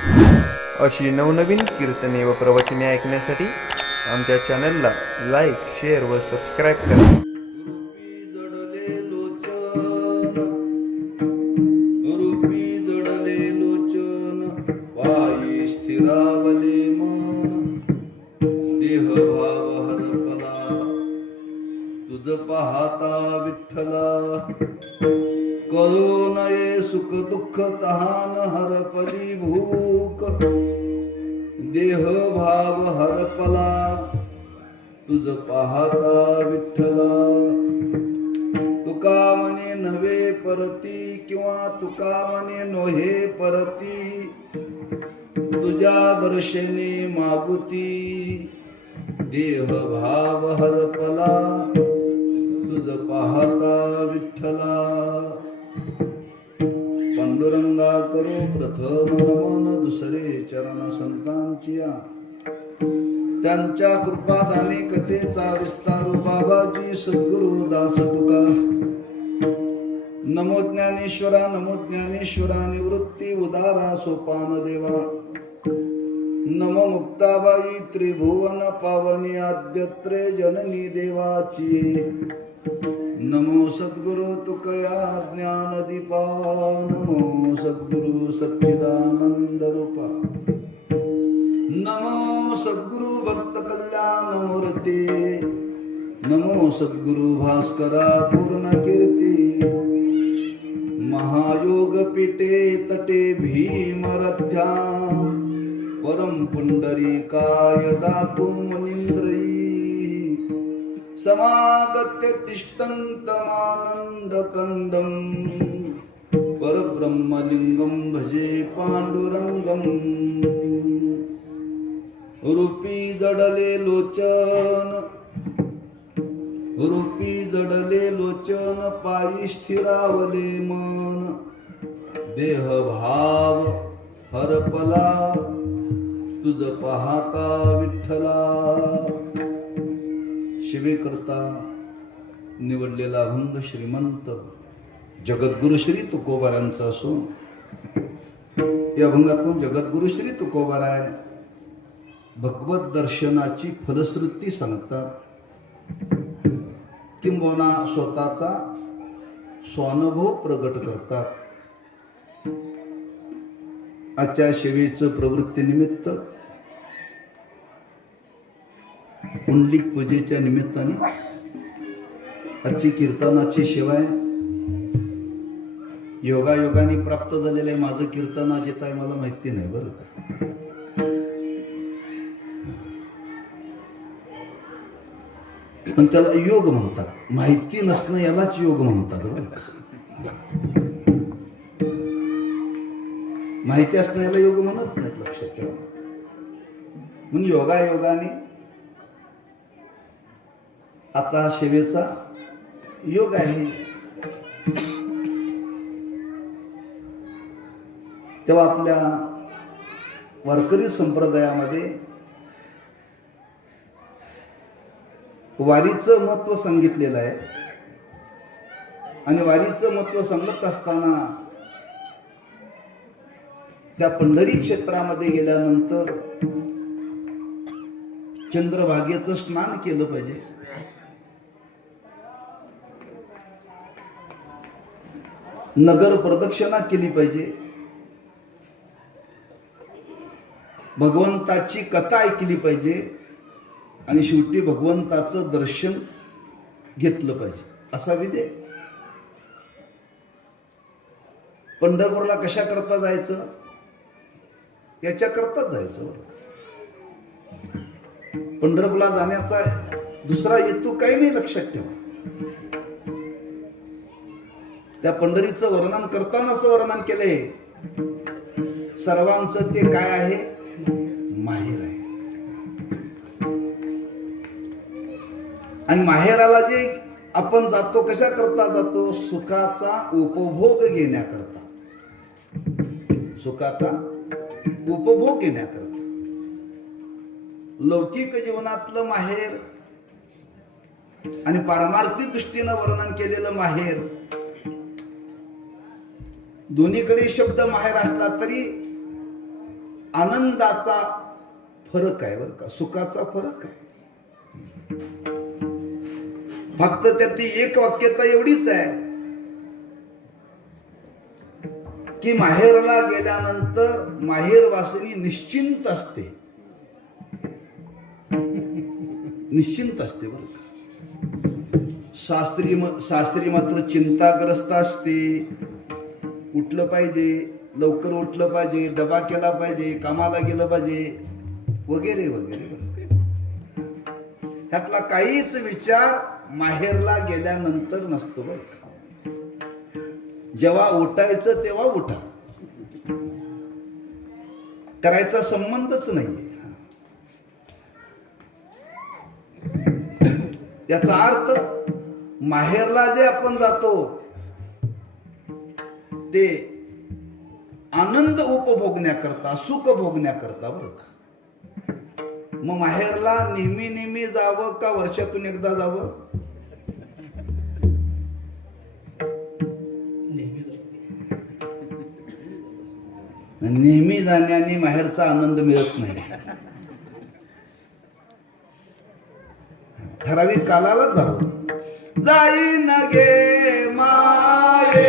अशी नवनवीन कीर्तने व प्रवचने ऐकण्यासाठी आमच्या चॅनलला लाईक, शेअर व सबस्क्राईब करा. रूपी जडले लोचन पायी स्थिरावले मन देह भाव हरपला तुझ पाहता विठ्ठला कळू नये सुख दुःख तहान हरपली भूक देह भाव हरपला तुझ पाहता विठ्ठला तुका म्हणे नव्हे परती किंवा तुका म्हणे नोहे परती तुझ्या दर्शने मागुती देह भाव हरपला तुझ पाहता विठ्ठला पांडुरंगा करो प्रथम नमन दुसरे चरण संतांचिया त्यांच्या कृपादाने कथेचा विस्तारू बाबाजी सद्गुरु दास तुका नमो ज्ञानेश्वरा निवृत्ती उदारा सोपान देवा नमो मुक्ताबाई त्रिभुवन पावनी आद्यत्रे जननी देवाची नमो सद्गुरु तुकया ज्ञान दीपा नमो सद्गुरु सच्चिदानंद रूपा नमो सद्गुरु भक्त कल्याण मूर्ती नमो सद्गुरु भास्करा पूर्ण कीर्ती महायोग पीठे तटे भीमरथ्या परम पुंडरीकाय दातुं मुनींद्रैः समागत्य तिष्ठन्तमानन्दकन्दं परब्रह्मलिङ्गं भजे पाण्डुरङ्गम् रूपी जडले लोचन पायी स्थिरावले मन देह भाव हरपला तुझ पाहता विठ्ठला शिवेकरता निवडलेला अभंग श्रीमंत जगद्गुरु श्री तुकोबारांचा असून या अभंगातून जगद्गुरु श्री तुकोबाराय भगवत दर्शनाची फलश्रुती सांगतात किंबहुना स्वतःचा स्वानुभव प्रगट करतात. आजच्या सेवेचं प्रवृत्तीनिमित्त पुंडलिक पूजेच्या निमित्ताने आजची कीर्तनाची सेवा आहे. योगायोगाने प्राप्त झालेलं आहे. माझं कीर्तन आज येत आहे मला माहिती नाही बरं का. पण त्याला योग म्हणतात. माहिती नसणं यालाच योग म्हणतात बरं का. माहिती असणं याला योग म्हणत नाहीत, लक्षात ठेवा. म्हणून योगायोगाने आता सेवेचा योग आहे. तेव्हा आपल्या वारकरी संप्रदायामध्ये वारीचं महत्व सांगितलेलं आहे. आणि वारीचं महत्व सांगत असताना त्या पंढरी क्षेत्रामध्ये गेल्यानंतर चंद्रभागेचं स्नान केलं पाहिजे. नगर प्रदक्षिणा केली पाहिजे. भगवंताची कथा ऐकली पाहिजे आणि शेवटी भगवंताचं दर्शन घेतलं पाहिजे असा विधी. पंढरपूरला कशा करता जायचं? याच्या करताच जायचं. पंढरपूरला जाण्याचा दुसरा हेतू काही नाही, लक्षात ठेवा. त्या पंढरीचं वर्णन करतानाच वर्णन केलंय. सर्वांचं ते काय आहे? माहेर आहे. आणि माहेराला जे आपण जातो कशा करता जातो? सुखाचा उपभोग घेण्याकरता. सुखाचा उपभोग घेण्याकरता. लौकिक जीवनातलं माहेर आणि पारमार्थिक दृष्टीनं वर्णन केलेलं माहेर, दोन्हीकडे शब्द माहेर असला तरी आनंदाचा फरक आहे बरं का, सुखाचा फरक आहे. फक्त त्यातली एक वाक्यता एवढीच आहे की माहेरला गेल्यानंतर माहेरवासिनी निश्चिंत असते, निश्चिंत असते बरं का. सासरी मात्र चिंताग्रस्त असते. उठलं पाहिजे, लवकर उठलं पाहिजे, डबा केला पाहिजे, कामाला गेलं पाहिजे, वगैरे वगैरे. ह्यातला काहीच विचार माहेरला गेल्यानंतर नसतो बरं का. जेव्हा उठायचं तेव्हा उठा, करायचा संबंधच नाहीये. याचा अर्थ माहेरला जे आपण जातो ते आनंद उपभोगण्याकरता, सुख भोगण्याकरता बरं का. मग माहेरला नेहमी नेहमी जावं का वर्षातून एकदा जावं? नेहमी जाण्याने माहेरचा आनंद मिळत नाही. ठराविक कालाला जावं. जाईन गे माये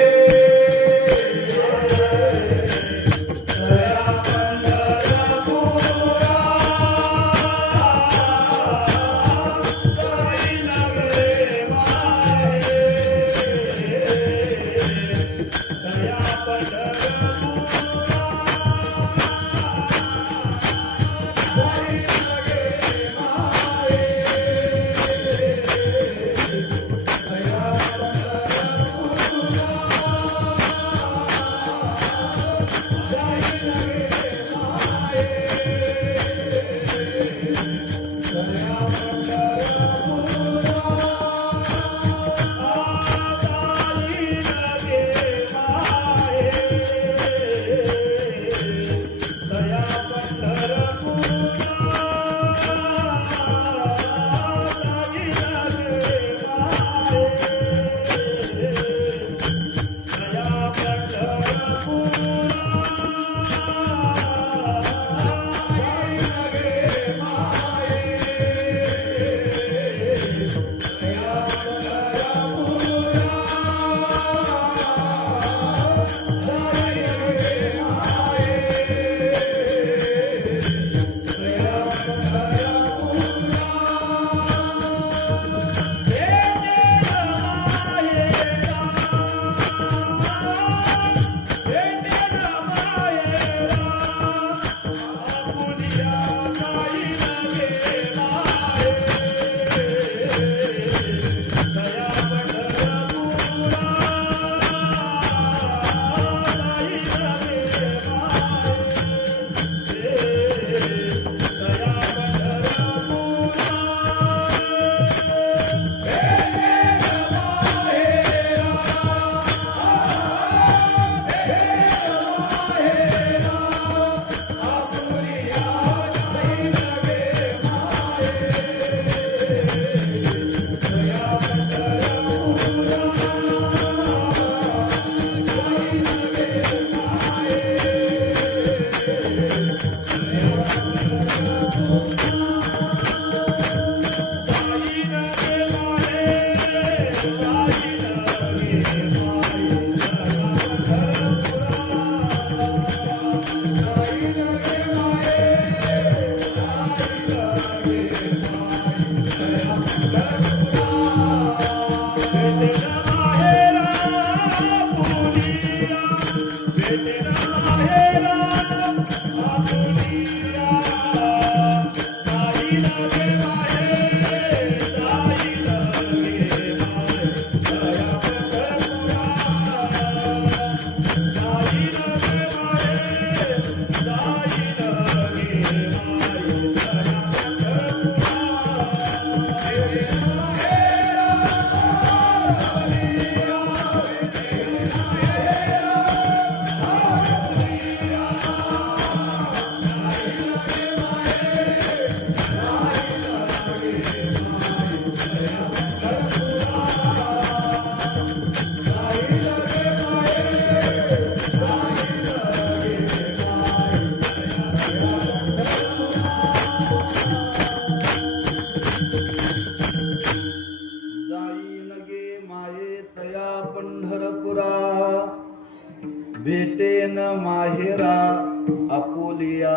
बोलिया.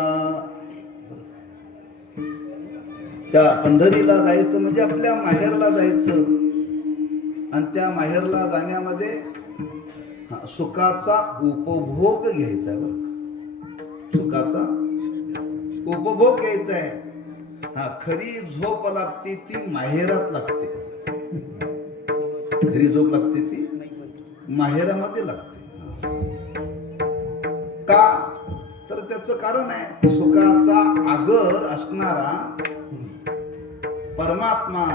त्या पंढरीला जायचं म्हणजे आपल्या माहेरला जायचं, आणि त्या माहेरला जाण्यामध्ये सुखाचा उपभोग घ्यायचा आहे बरं. सुखाचा उपभोग घ्यायचा आहे. खरी झोप लागते ती माहेरात लागते. खरी झोप लागते ती माहेरामध्ये लागते. का? तर त्याचं कारण आहे, सुखाचा आगर असणारा परमात्मा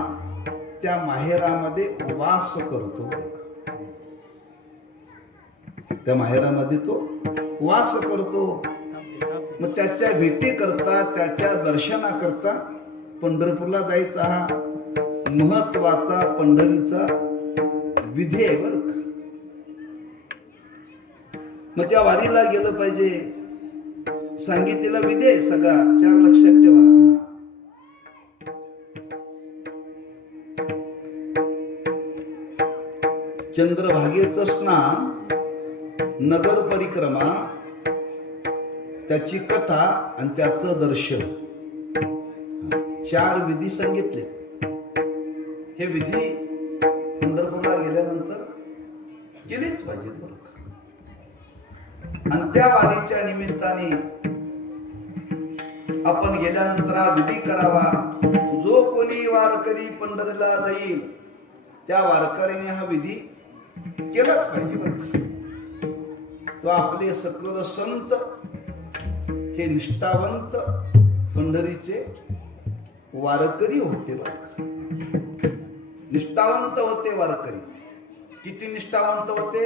त्या माहेरामध्ये वास करतो. त्या माहेरामध्ये तो वास करतो. मग त्याच्या भेटी करता, त्याच्या दर्शनाकरता पंढरपूरला जायचा हा महत्वाचा पंढरीचा विधी आहे बरं का. मग त्या वारीला गेलं पाहिजे. सांगितलेला विधी आहे सगळा, 4 लक्षात ठेवा. चंद्रभागेचं स्नान, नगर परिक्रमा, त्याची कथा आणि त्याचं दर्शन, 4 विधी सांगितले. हे विधी पंढरपूरला गेल्यानंतर केलेच पाहिजेत बरं का. आणि त्या वारीच्या निमित्ताने आपण गेल्यानंतर हा विधी करावा. जो कोणी वारकरी पंढरीला जाईल त्या वारकऱ्याने हा विधी केलाच पाहिजे बरं का. तो आपले सकल संत हे निष्ठावंत पंढरीचे वारकरी होते बरं का. निष्ठावंत होते वारकरी. किती निष्ठावंत होते?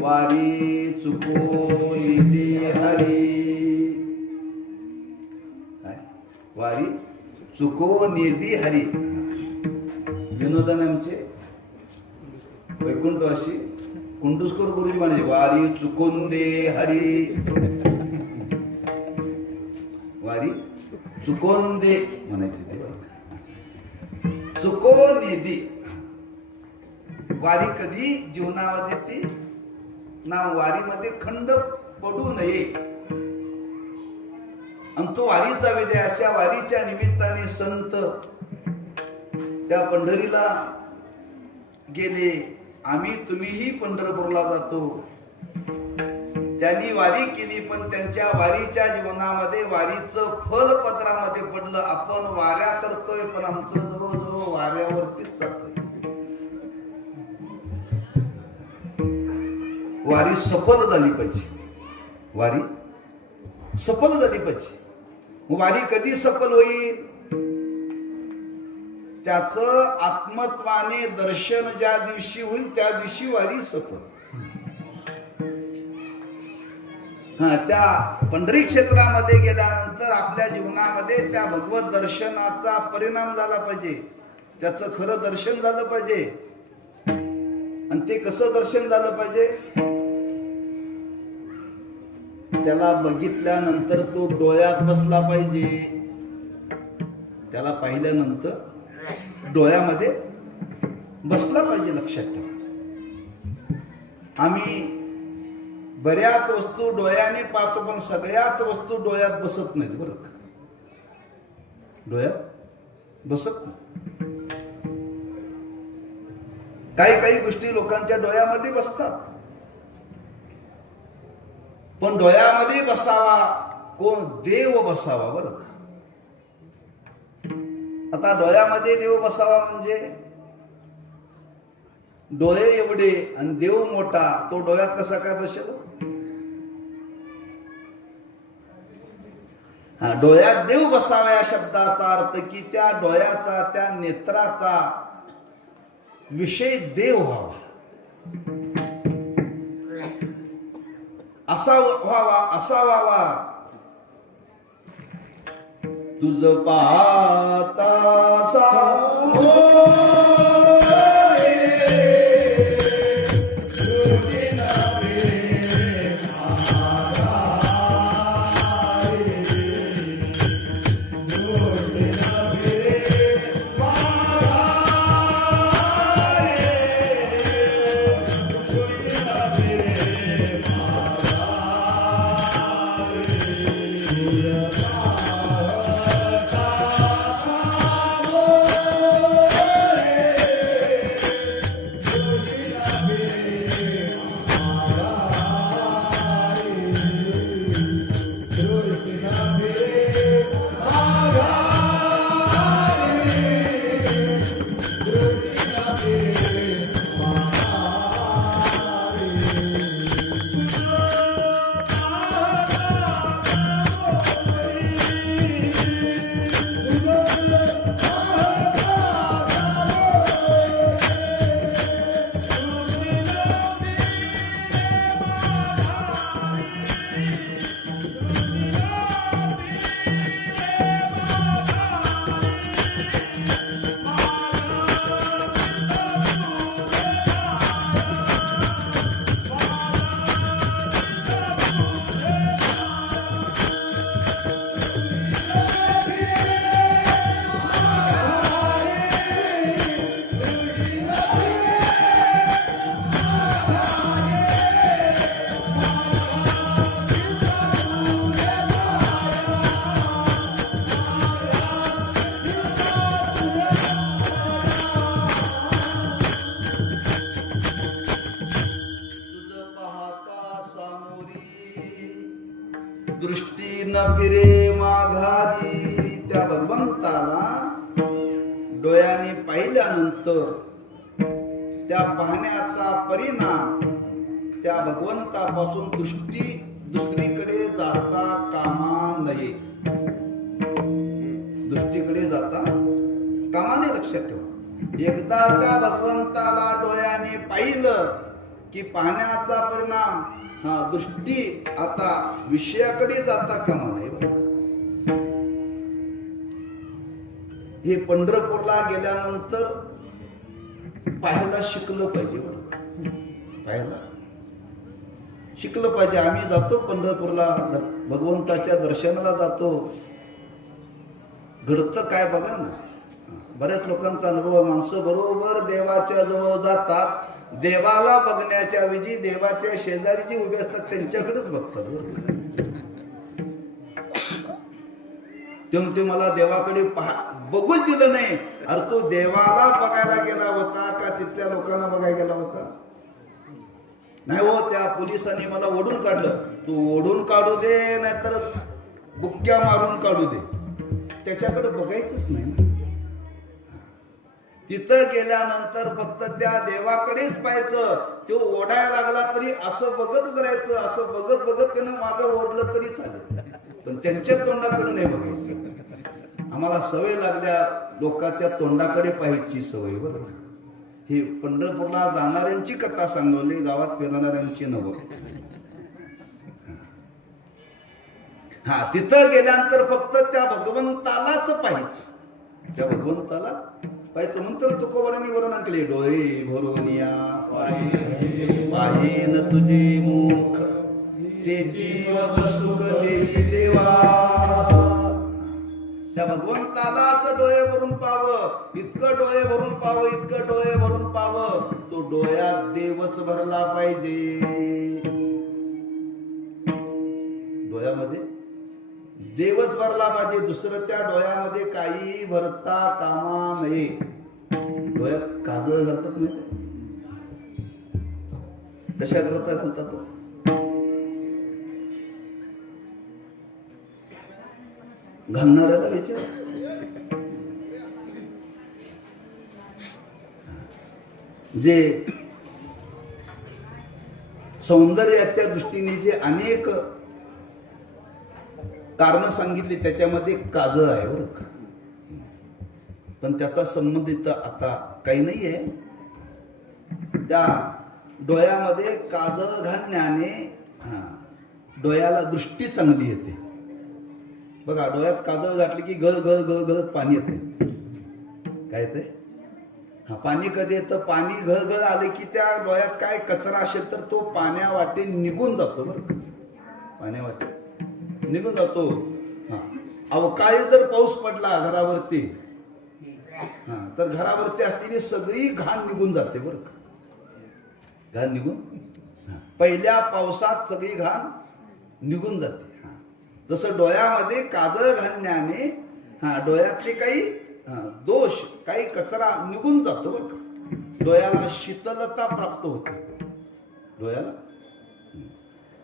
वारी चुको निधी हरी. वारी चुको निधी हरी. विनोदाने आमचे वैकुंठवासी कुंडुस्कर गुरुजी म्हणायचे, वारी चुकून दे हरी. वारी चुकून दे म्हणायचे ते. चुको निधी. वारी कधी जीवनामध्ये ती ना वारीमध्ये खंड पडू नये. आणि तो वारीचा विधी. अशा वारीच्या निमित्ताने संत त्या पंढरीला गेले. आम्ही तुम्हीही पंढरपूरला जातो. त्यांनी वारी केली, पण त्यांच्या वारीच्या जीवनामध्ये वारीचं फल पत्रामध्ये पडलं. आपण वाऱ्या करतोय पण आमचं जवळजवळ वाऱ्यावरतीच चालतंय. वारी सफल झाली पाहिजे. वारी सफल झाली पाहिजे. वारी कधी सफल होईल? त्याचं आत्मत्वाने दर्शन ज्या दिवशी होईल त्या दिवशी वारी सफल. त्या पंढरी क्षेत्रामध्ये गेल्यानंतर आपल्या जीवनामध्ये त्या भगवत दर्शनाचा परिणाम झाला पाहिजे. त्याचं खरं दर्शन झालं पाहिजे. आणि ते कसं दर्शन झालं पाहिजे? त्याला बघितल्यानंतर तो डोळ्यात बसला पाहिजे. त्याला पाहिल्यानंतर डोळ्यामध्ये बसला पाहिजे. लक्षात ठेवा. आम्ही बऱ्याच वस्तू डोळ्याने पाहतो, पण सगळ्याच वस्तू डोळ्यात बसत नाहीत बरं का. डोळ्यात बसत नाही. काही गोष्टी लोकांच्या डोळ्यामध्ये बसतात, पण डोळ्यामध्ये बसावा कोण? देव बसावा बरं का. आता डोळ्यामध्ये देव बसावा म्हणजे डोळे एवढे आणि देव मोठा, तो डोळ्यात कसा काय बसेल? डोळ्यात देव बसावा या शब्दाचा अर्थ की त्या डोळ्याचा, त्या नेत्राचा विषय देव व्हावा. असा व्हावा. तुझ पाहता तुझ पाहता सामोरी दृष्टी न फिरे माघारी. त्या भगवंताला डोळ्याने पाहिल्यानंतर त्या पाहण्याचा परिणाम त्या भगवंतापासून दृष्टी दुसरीकडे जाता कामा नये. दृष्टीकडे जाता कामा नये, लक्षात ठेवा. एकदा त्या भगवंताला डोळ्याने पाहिलं की पाहण्याचा परिणाम दृष्टी आता विषयाकडे जाता कामा नये. हे पंढरपूरला गेल्यानंतर पाहायला शिकलं पाहिजे. पाहायला शिकलं पाहिजे. आम्ही जातो पंढरपूरला, भगवंताच्या दर्शनाला जातो. घडतं काय बघा ना. बऱ्याच लोकांचा अनुभव, माणसं बरोबर देवाच्या जवळ जातात, देवाला बघण्याच्या ऐवजी देवाच्या शेजारी जे उभे असतात त्यांच्याकडेच बघतात. ते मला देवाकडे बघूच दिलं नाही. अरे तो देवाला बघायला गेला होता का तिथल्या लोकांना बघायला गेला होता? नाही हो, त्या पोलिसांनी मला ओढून काढलं. तू ओढून काढू दे नाहीतर बुक्क्या मारून काढू दे, त्याच्याकडे बघायचंच नाही. तिथं गेल्यानंतर फक्त त्या देवाकडेच पाहायचं. तो ओढायला लागला तरी असं बघतच राहायचं. असं बघत बघत त्यानं मागं ओढलं तरी चालेल, पण त्यांच्या तोंडाकडे नाही बघायचं. आम्हाला सवय लागल्या लोकांच्या तोंडाकडे पाहायची सवय. बरं, ही पंढरपूरला जाणाऱ्यांची कथा सांगवली, गावात फिरणाऱ्यांची नव्ह. तिथं गेल्यानंतर फक्त त्या भगवंतालाच पाहिजे. त्या भगवंताला पाहिजे म्हणून तुकोबारांनी वर्णन केले. डोळे भरून या पाहेन तुझे मुख, तेची मज सुख देई देवा. त्या भगवंतालाच डोळे भरून पाहावं. इतकं डोळे भरून पाहावं, इतकं डोळे भरून पाहावं. तो डोळ्यात देवच भरला पाहिजे. डोळ्यामध्ये देवच भरला पाहिजे. दुसरं त्या डोळ्यामध्ये काही भरता कामा नये. डोळ्यात काजळ घालतात माहिती, कशा करता घालतात? घालणाऱ्याला विचार. जे सौंदर्याच्या दृष्टीने जे अनेक कारण सांगितली त्याच्यामध्ये काजळ आहे बरं का. पण त्याचा संबंध इथं आता काही नाही आहे. त्या डोळ्यामध्ये काजळ घालण्याने डोळ्याला दृष्टी चांगली येते. बघा, डोळ्यात काजळ घातली की गळ गळ गळ गळ पाणी येते. काय येते? पाणी कधी येतं? पाणी घळघळ आले की त्या डोळ्यात काय कचरा असेल तर तो पाण्या वाटे निघून जातो. बरं का, पाण्या वाटे निघून जातो. अवकाळी जर पाऊस पडला घरावरती, तर घरावरती असलेली सगळी घाण निघून जाते. बरं का, घाण निघून, पहिल्या पावसात सगळी घाण निघून जाते. जसं डोळ्यामध्ये काजळ घालण्याने डोळ्यातले काही दोष, काही कचरा निघून जातो बरं का. डोळ्याला शीतलता प्राप्त होते. डोळ्याला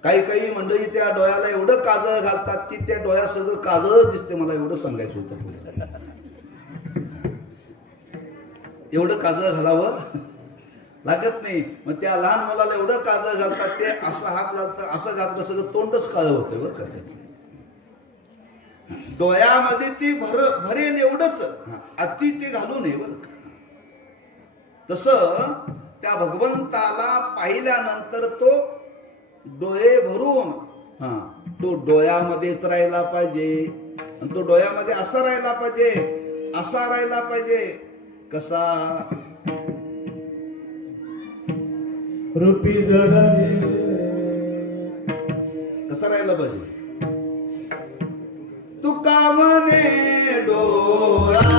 काही काही मंडळी त्या डोळ्याला एवढं काजळ घालतात की त्या डोळ्यात सगळं काजळ दिसते. मला एवढं सांगायचं होतं. एवढं काजळ घालावं लागत नाही. मग त्या लहान मुलाला एवढं काजळ घालतात, ते असं हात घालतात, असं घातलं सगळं तोंडच काळं होतं बरं का त्याचं. डोळ्यामध्ये ती भरेल एवढंच, अति ते घालू नये बरं का. तसं त्या भगवंताला पाहिल्यानंतर तो डोळे भरून तो डोळ्यामध्येच राहिला पाहिजे. आणि तो डोळ्यामध्ये असा राहिला पाहिजे, असा राहिला पाहिजे. कसा? रूपी जगले कसा राहिला पाहिजे? तुका म्हणे डोळा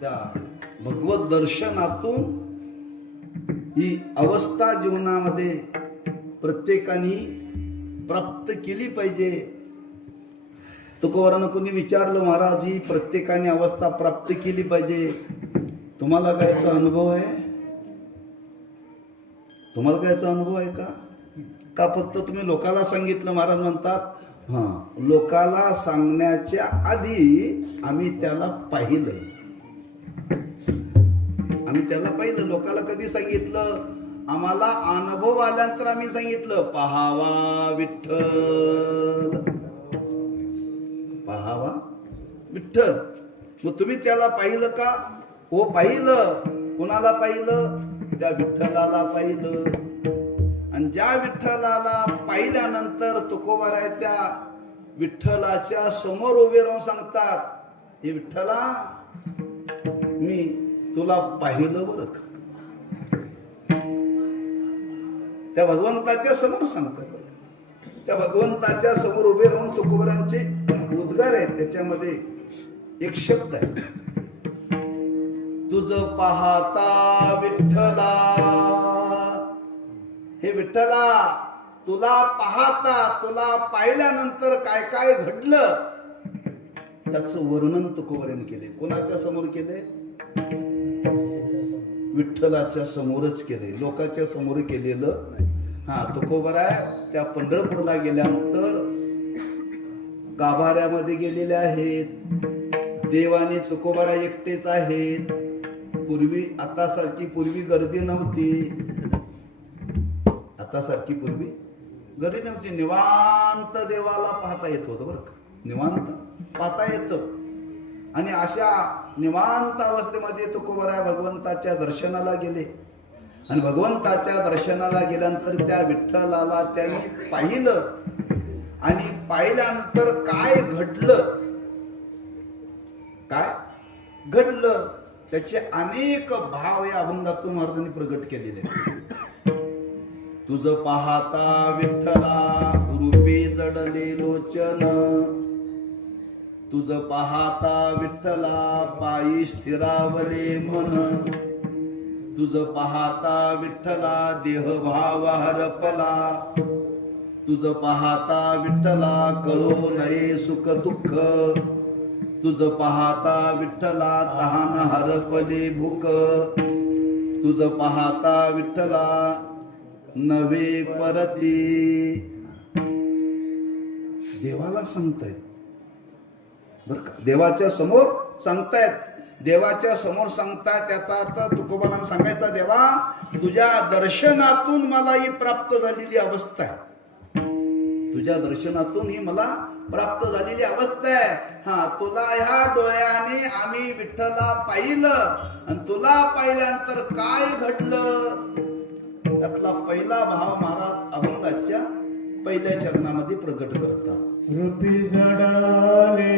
त्या भगवत दर्शनातून ही अवस्था जीवनामध्ये प्रत्येकाने प्राप्त केली पाहिजे. तुकोबारानं कोणी विचारलं, महाराज ही प्रत्येकाने अवस्था प्राप्त केली पाहिजे, तुम्हाला कायचा अनुभव आहे? तुम्हाला कायचा अनुभव आहे का फक्त तुम्ही लोकाला सांगितलं? महाराज म्हणतात लोकाला सांगण्याच्या आधी आम्ही त्याला पाहिलं. लोकाला कधी सांगितलं? आम्हाला अनुभव आल्यानंतर आम्ही सांगितलं, पहावा विठ्ठल, पहावा विठ्ठल. मग तुम्ही त्याला पाहिलं का? हो पाहिलं. कोणाला पाहिलं? त्या विठ्ठलाला पाहिलं. आणि ज्या विठ्ठलाला पाहिल्यानंतर तुकोबाराय त्या विठ्ठलाच्या समोर उभे राहून सांगतात, हे विठ्ठला मी तुला पाहिलं बरं का. त्या भगवंताच्या समोर सांगतात. त्या भगवंताच्या समोर उभे राहून तुकोबरांचे उद्गार आहेत. त्याच्यामध्ये एक शब्द आहे, तुझ पाहता विठ्ठला. हे विठ्ठला, तुला पाहता, तुला पाहिल्यानंतर काय काय घडलं त्याचं वर्णन तुकोबरांनी केले. कोणाच्या समोर केले? विठ्ठलाच्या समोरच केले, लोकांच्या समोर केलेलं. हा, तुकोबरा त्या पंढरपूरला गेल्यानंतर गाभाऱ्यामध्ये गेलेले आहेत. देवाने तुकोबरा एकटेच आहेत. पूर्वी पूर्वी गर्दी नव्हती. आतासारखी पूर्वी गर्दी नव्हती. निवांत देवाला पाहता येत होतं बरं का. निवांत पाहता येतं. आणि अशा निवांत अवस्थेमध्ये तुकोबरा भगवंताच्या दर्शनाला गेले. आणि भगवंताच्या दर्शनाला गेल्यानंतर त्या विठ्ठलाला त्यांनी पाहिलं. आणि पाहिल्यानंतर काय घडलं, काय घडलं त्याचे अनेक भाव या अभंगातून महाराजांनी प्रगट केलेले. तुझ पाहता विठ्ठला रूपे जडले लोचन. तुझ पाहता विठ्ठला पायी स्थिरावले मन. तुझ पाहता विठ्ठला देहभाव हरपला. तुझ पाहता विठ्ठला कळो नये सुख दुःख. तुझ पाहता विठ्ठला तहान हरपले भूक. तुझ पाहता विठ्ठला नवे परती. देवाला सांगतायत बर का, देवाच्या समोर सांगतायत. देवाच्या समोर सांगतायत त्याचा अर्थ तुकोबांना सांगायचा, देवा तुझ्या दर्शनातून मला ही प्राप्त झालेली अवस्था आहे. तुझ्या दर्शनातून ही मला प्राप्त झालेली अवस्था आहे. हा, तुला ह्या डोळ्याने आम्ही विठ्ठला पाहिलं. आणि तुला पाहिल्यानंतर काय घडलं त्यातला पहिला भाव महाराज अभंगाच्या पहिल्या चरणामध्ये प्रकट करतात. रूपी जडले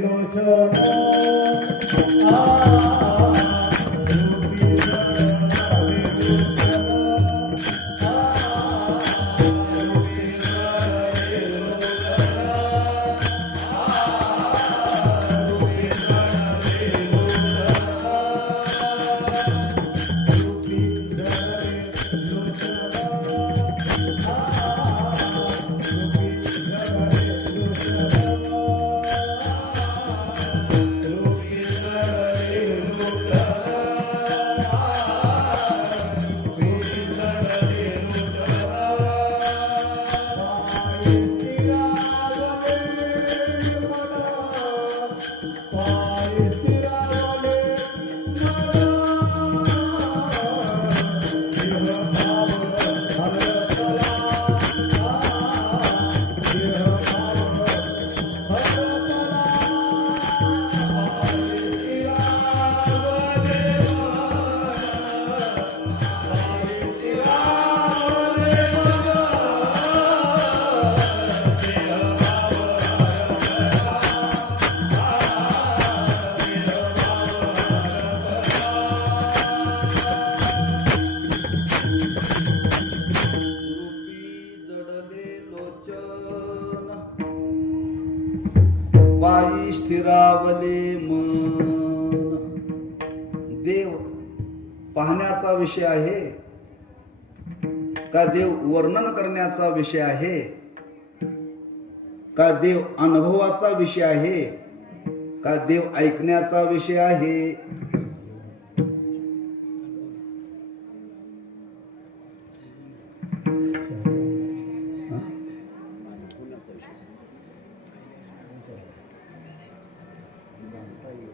लोचन. पायी स्थिरावले मन. देव पाहण्याचा विषय आहे का देव वर्णन करण्याचा विषय आहे का देव अनुभवाचा विषय आहे का देव ऐकण्याचा विषय आहे.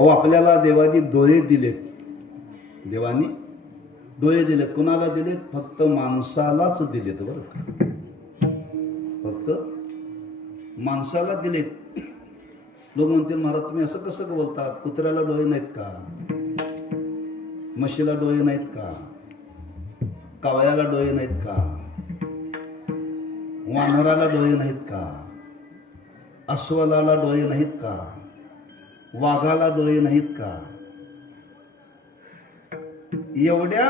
आपल्याला देवानी डोळे दिलेत. देवानी डोळे दिलेत. कुणाला दिलेत? फक्त माणसालाच दिलेत बरं का. फक्त माणसाला दिलेत. लोक म्हणतील महाराज तुम्ही असं कसं बोलता, कुत्र्याला डोळे नाहीत का, म्हशीला डोळे नाहीत का, कावळ्याला डोळे नाहीत का, वानराला डोळे नाहीत का, अस्वलाला डोळे नाहीत का, वाघाला डोळे नाहीत का. एवढ्या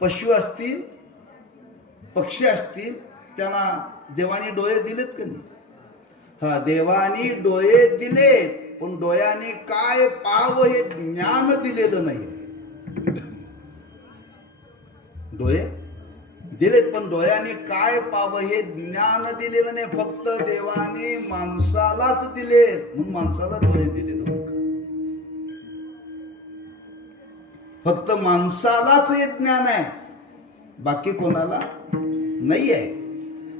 पशु असतील, पक्षी असतील, त्यांना देवाने डोळे दिलेत का नाही? हा, देवाने डोळे दिलेत, पण डोळ्याने काय पाहावं हे ज्ञान दिलेलं नाही. डोळे दिलेत पण डोळ्याने काय पाहावं हे ज्ञान दिलेलं नाही. फक्त देवाने माणसालाच दिलेत, म्हणून माणसाला डोळे दिलेत. फक्त माणसालाच हे ज्ञान आहे, बाकी कोणाला नाही आहे.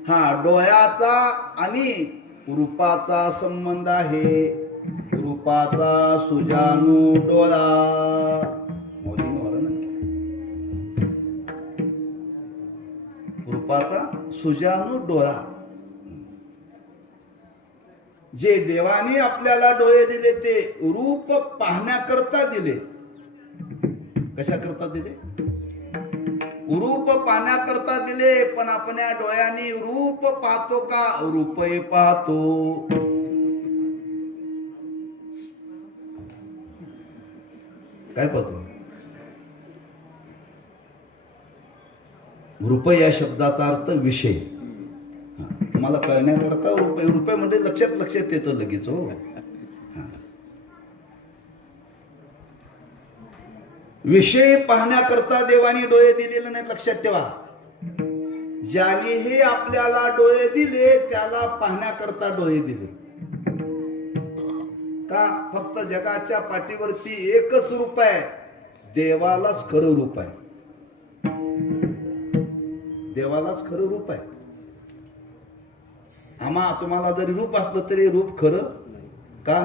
हा, डोळ्याचा आणि रूपाचा संबंध आहे. रूपाचा सुजाणू डोळा. रूपाचा सुजाणू डोळा. जे देवाने आपल्याला डोळे दिले ते रूप पाहण्याकरता दिले. कशा करता दिले? रूप पाहण्याकरता दिले. पण आपण या डोळ्याने रूप पाहतो का? रूपही पाहतो. काय पाहतो? रूप या शब्दाचा अर्थ विषय. तुम्हाला कळण्याकरता रुपये रुपये म्हणजे लक्षात येतं लगेच. हो, विषय पाहण्याकरता देवाने डोळे दिलेले नाही, लक्षात ठेवा. ज्यानेही आपल्याला डोळे दिले त्याला पाहण्याकरता डोळे दिले. का? फक्त जगाच्या पाठीवरती एकच रूप आहे, देवालाच खरं रूप आहे. देवालाच खरं रूप आहे. आम्हा तुम्हाला जरी रूप असलं तरी रूप खरं का?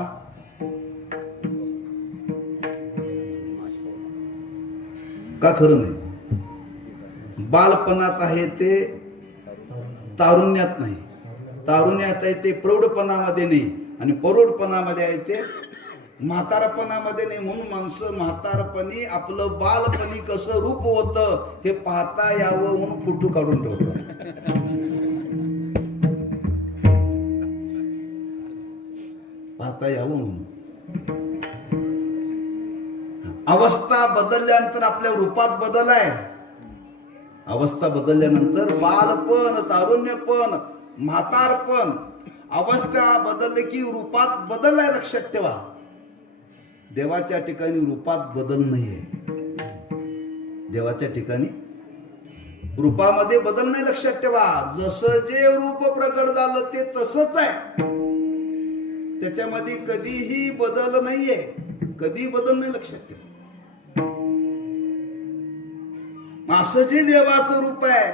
का खरं नाही? बालपणात आहे ते तारुण्यात नाही, तारुण्यात आहे ते प्रौढपणामध्ये नाही, आणि प्रौढपणामध्ये आहे ते म्हातारपणामध्ये नाही. म्हणून माणसं म्हातारपणी आपलं बालपणी कसं रूप होतं हे पाहता यावं म्हणून फोटो काढून ठेवतात. पाहता यावं म्हणून. अवस्था बदलल्यानंतर आपल्या रूपात बदल आहे. अवस्था बदलल्यानंतर बालपण, तारुण्यपण, म्हातारपण, अवस्था बदलली की रूपात बदल आहे. लक्षात ठेवा, देवाच्या ठिकाणी रूपात बदल नाहीये. देवाच्या ठिकाणी रूपामध्ये बदल नाही. लक्षात ठेवा, जसं जे रूप प्रकट झालं ते तसंच आहे. त्याच्यामध्ये कधीही बदल नाहीये, कधी बदल नाही. लक्षात ठेवा, असं जे देवाचं रूप आहे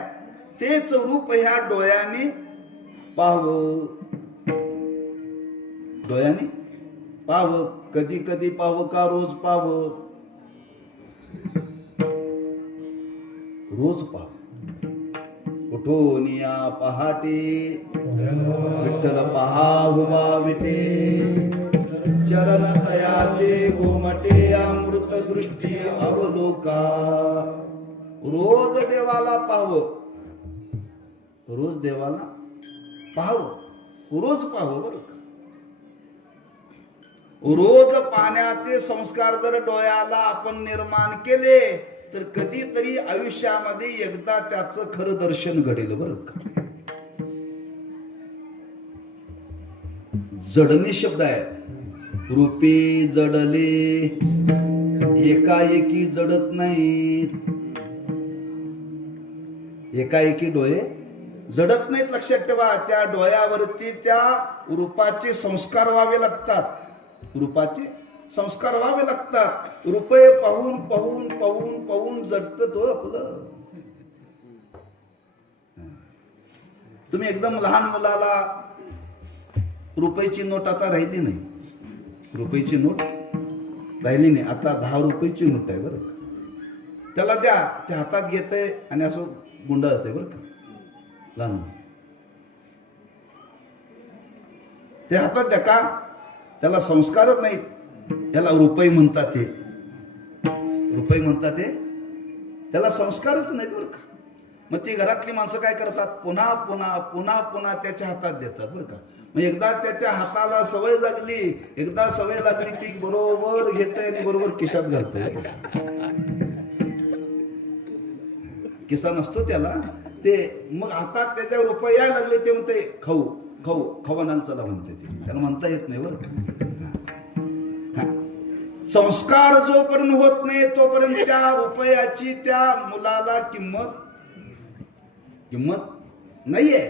तेच रूप ह्या डोळ्याने पाहावं. डोळ्याने पाहावं. कधी कधी पाहावं का? रोज पाहावं. रोज पाहावं. उठून या पहाटे विठ्ठल पहा उभा विटे, चरण तयाचे गोमटे अमृत दृष्टी अवलोका. रोज देवाला पाहावं. रोज देवाला पाहावं. रोज पाहावं बरं का. रोज पाहण्याचे संस्कार जर डोळ्याला आपण निर्माण केले तर कधीतरी आयुष्यामध्ये एकदा त्याचं खरं दर्शन घडेल बरं का. जडणे शब्द आहे. रूपे जडले, एकाएकी जडत नाहीत. एकाएकी डोळे जडत नाहीत. लक्षात ठेवा, त्या डोळ्यावरती त्या रूपाचे संस्कार व्हावे लागतात. रूपाचे संस्कार व्हावे लागतात. रूपे पाहून पाहून पाहून पाहून जडत तो आपलं. तुम्ही एकदम लहान मुलाला रुपयाची नोट आता राहिली नाही. रुपयाची नोट राहिली नाही. आता 10 रुपयाची नोट आहे बरं का. त्याला द्या, ते हातात घेतंय आणि असं गुंडाळतंय बरं का. लहान ते हातात द्या का? त्याला संस्कारच नाहीत. त्याला रुपये म्हणतात. ते रुपये म्हणतात ते, त्याला संस्कारच नाहीत बरं का. मग ती घरातली माणसं काय करतात? पुन्हा पुन्हा पुन्हा पुन्हा त्याच्या हातात देतात बरं का. मग एकदा त्याच्या हाताला सवय लागली, एकदा सवय लागली की बरोबर घेतोय आणि बरोबर खिशात घालतोय. किस्सा नसतो त्याला ते. मग आता त्याच्यावर रुपये यायला लागले ते म्हणते खाऊ खाऊ खवनांचाला म्हणते ते. त्याला म्हणता येत नाही बरं. संस्कार जोपर्यंत होत नाही तोपर्यंत त्या रुपयाची त्या मुलाला किंमत नाहीये.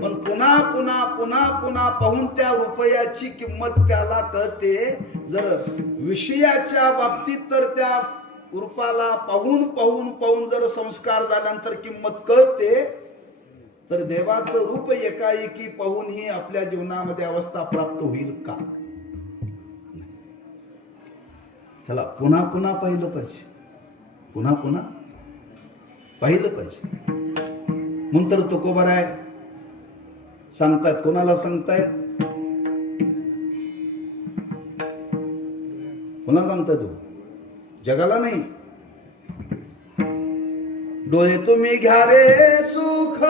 पण पुन्हा पुन्हा पुन्हा पुन्हा पाहून त्या रुपयाची किंमत त्याला कळते. जर विषयाच्या बाबतीत तर त्या रूपाला पाहून पाहून पाहून जर संस्कार झाल्यानंतर किंमत कळते, तर देवाचं रूप एकाएकी पाहून ही आपल्या जीवनामध्ये अवस्था प्राप्त होईल का? त्याला पुन्हा पुन्हा पाहिलं पाहिजे, पुन्हा पुन्हा पाहिलं पाहिजे. म्हणून तर तुकोबाराय सांगतायत. कोणाला सांगतायत? कोणाला सांगताय? तू जगाला नाही. डोळे तुम्ही घ्या रे सुख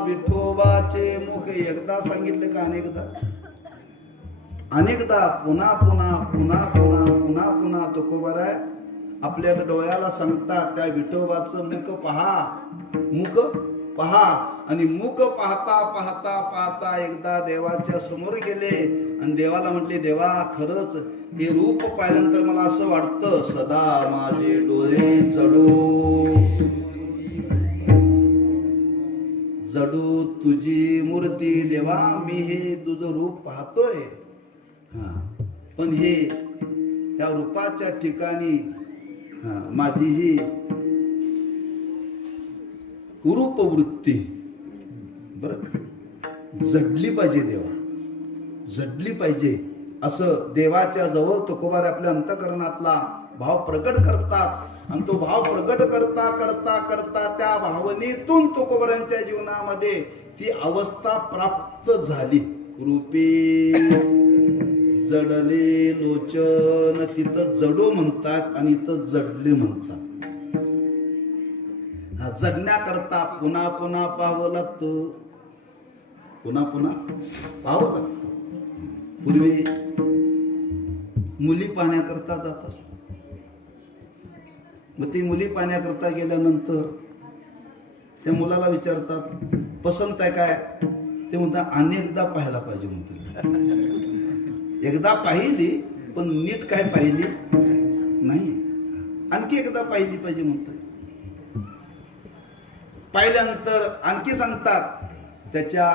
विठोबाचे मुख. एकदा सांगितलं का अनेकदा? अनेकदा पुन्हा पुन्हा पुन्हा पुन्हा पुन्हा पुन्हा तुकोबाराय आपल्या डोळ्याला सांगतात त्या विठोबाचं मुख पहा, मुख पहा. आणि मुख पाहता पाहता पाहता एकदा देवाच्या समोर गेले आणि देवाला म्हटले, देवा खरंच हे रूप पाहिल्यानंतर मला असं वाटतं सदा माझे डोळे जडू तुझी मूर्ती. देवा मी हे तुझं रूप पाहतोय, पण हे या रूपाच्या ठिकाणी माझी ही कुरूप वृत्ती बरं जडली पाहिजे, देवा जडली पाहिजे. असं देवाच्या जवळ तुकोबार आपल्या अंतःकरणातला भाव प्रकट करतात. आणि तो भाव प्रकट करता करता करता त्या भावनेतून तुकोबारांच्या जीवनामध्ये ती अवस्था प्राप्त झाली. रूपे जडले लोचन, तिथं जडो म्हणतात आणि इथं जडले म्हणतात. जडण्याकरता पुन्हा पुन्हा पाहावं लागतं, पुन्हा पुन्हा पाहावं लागतं. पूर्वी मुली पाहण्याकरता जात असत. मग ती मुली पाहण्याकरता गेल्यानंतर त्या मुलाला विचारतात, पसंत आहे काय? ते म्हणतात अनेकदा पाहायला पाहिजे म्हणतात. एकदा पाहिली पण नीट काय पाहिली नाही, आणखी एकदा पाहिली पाहिजे म्हणतात. पाहिल्यानंतर आणखी सांगतात त्याच्या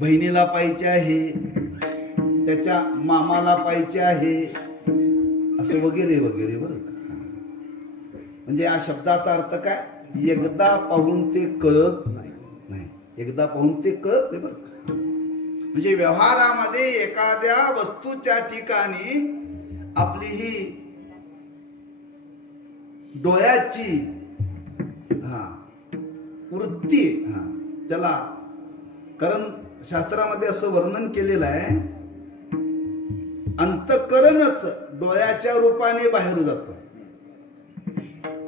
बहिणीला पाहिजे आहे, त्याच्या मामाला पाहिजे आहे, असं वगैरे वगैरे. बरं का? म्हणजे या शब्दाचा अर्थ काय? एकदा पाहून ते कळत नाही, एकदा पाहून ते कळत नाही. बरं का? म्हणजे व्यवहारामध्ये एखाद्या वस्तूच्या ठिकाणी आपली ही डोळ्याची वृत्ती, त्याला, कारण शास्त्रामध्ये असं वर्णन केलेलं आहे, अंतःकरणच डोळ्याच्या रूपाने बाहेर जातं,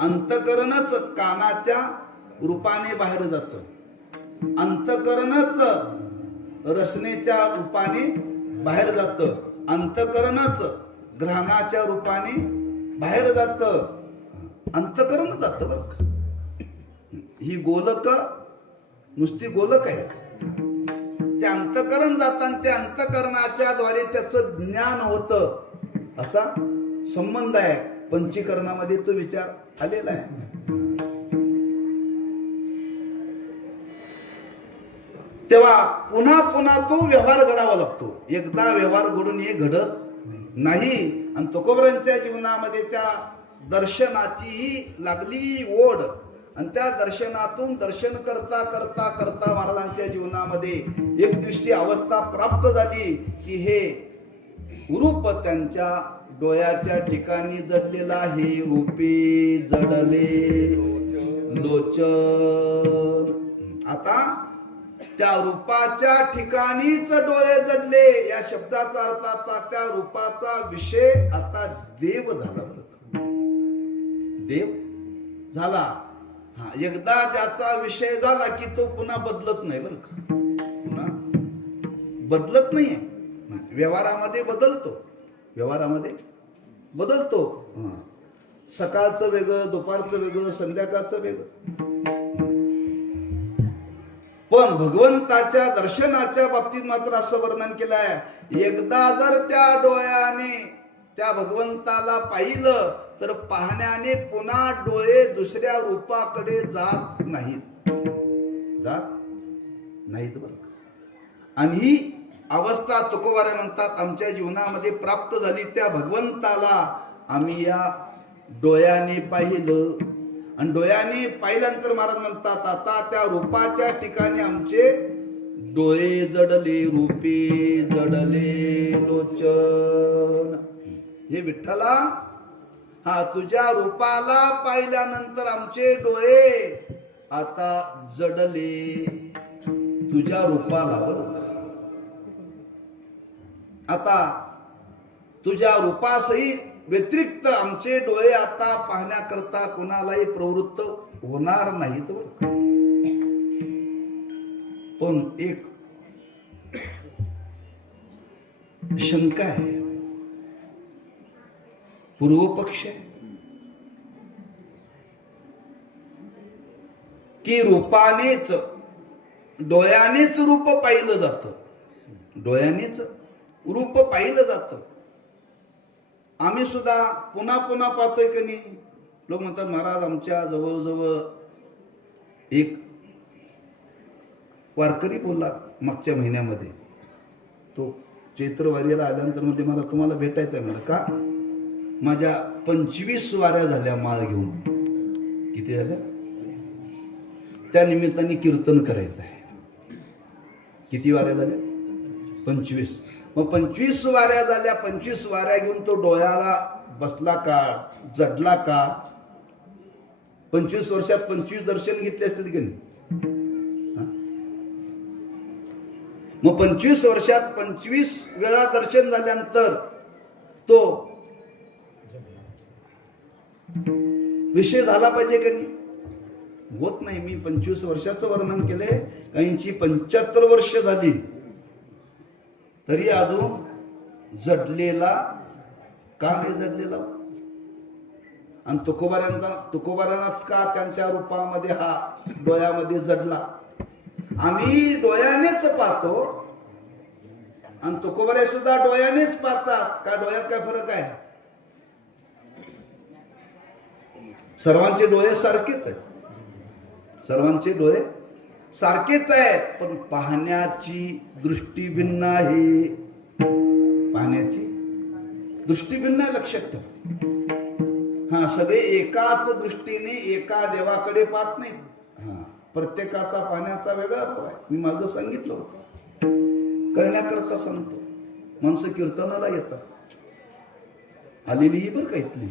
अंतःकरणच कानाच्या रूपाने बाहेर जातं, अंतःकरणच रसनेच्या रूपाने बाहेर जातं, अंतःकरणच घ्राणाच्या रूपाने बाहेर जातं, अंतःकरण जातं. बरं का? ही गोलक नुसती गोलक आहे. ते अंतःकरण जाताना त्या अंतःकरणाच्या द्वारे त्याचं ज्ञान होतं, असा संबंध आहे. पंचीकरणामध्ये तो विचार आलेला आहे. तेव्हा पुन्हा पुन्हा तो व्यवहार घडावा लागतो. एकदा व्यवहार घडून हे घडत नाही. आणि तुकोबरांच्या जीवनामध्ये त्या दर्शनाचीही लागली ओढ, आणि त्या दर्शनातून दर्शन करता करता करता महाराजांच्या जीवनामध्ये एक दिवशी अवस्था प्राप्त झाली की हे रूप त्यांच्या डोळ्याच्या ठिकाणी जडलेलं आहे. रूपी जडले लोचन. आता त्या रूपाच्या ठिकाणीच डोळे जडले, या शब्दाचा अर्थ आता त्या रूपाचा विषय आता देव झाला. देव झाला. एकदा ज्याचा विषय झाला की तो पुन्हा बदलत नाही. बरं का? पुन्हा बदलत नाहीये. व्यवहारामध्ये बदलतो, व्यवहारामध्ये बदलतो. सकाळचं वेगळं, दुपारचं वेगळं, संध्याकाळचं वेगळं. पण भगवंताच्या दर्शनाच्या बाबतीत मात्र असं वर्णन केलं आहे, एकदा जर त्या डोळ्याने त्या भगवंताला पाहिलं तर पाहण्याने पुन्हा डोळे दुसऱ्या रूपाकडे जात नाहीत, जात नाहीत. बरं का? आणि ही अवस्था तुकोबारा म्हणतात आमच्या जीवनामध्ये प्राप्त झाली. त्या भगवंताला आम्ही या डोळ्याने पाहिलं, आणि डोळ्याने पाहिल्यानंतर महाराज म्हणतात आता त्या रूपाच्या ठिकाणी आमचे डोळे जडले. रूपी जडले लोचन. हे विठ्ठला, तुझ्या रूपाला पाहिल्यानंतर आमचे डोळे आता जडले तुझ्या रूपाला. बरोबर? आता तुझ्या रूपासही व्यतिरिक्त आमचे डोळे आता पाहण्याकरता कोणालाही प्रवृत्त होणार नाहीत. पण एक शंका आहे, पूर्वपक्ष आहे की रूपानेच, डोळ्यानेच रूप पाहिलं जातं, डोळ्यानेच रूप पाहिलं जातं. आम्ही सुद्धा पुन्हा पुन्हा पाहतोय की नाही. लोक म्हणतात महाराज आमच्या जवळजवळ एक वारकरी बोलला मागच्या महिन्यामध्ये, तो चैत्रवारीला आल्यानंतर म्हणजे मला तुम्हाला भेटायचं आहे. मला का? माझ्या 25 वाऱ्या झाल्या माळ घेऊन. किती झाल्या? त्या निमित्ताने कीर्तन करायचं आहे. किती वाऱ्या झाल्या? 25. मग 25 वाऱ्या झाल्या. 25 वाऱ्या घेऊन तो डोळ्याला बसला का, जडला का? 25 वर्षात 25 दर्शन घेतले असतील की नाही? मग 25 वर्षात 25 वेळा दर्शन झाल्यानंतर तो विषय झाला पाहिजे की नाही? होत नाही. मी 25 वर्षाचं वर्णन केले, काहींची 75 वर्ष झाली. तरी अजून जडलेला का नाही जडलेला? आणि तुकोबारांनाच का त्यांच्या रूपामध्ये हा डोळ्यामध्ये जडला? आम्ही डोळ्यानेच पाहतो आणि तुकोबारे सुद्धा डोळ्यानेच पाहतात का? डोळ्यात काय फरक आहे? सर्वांचे डोळे सारखेच आहेत, सर्वांचे डोळे सारखेच आहेत, पण पाहण्याची दृष्टी भिन्न आहे. पाहण्याची दृष्टी भिन्न आहे, लक्षात ठेवा. हा, सगळे एकाच दृष्टीने एका देवाकडे पाहत नाहीत. हा, प्रत्येकाचा पाहण्याचा वेगळा भाव आहे. मी मागं सांगितलं होतं, कळण्याकरता सांगतो. माणसं कीर्तनाला येतात, आलेली ही बरं का इथली,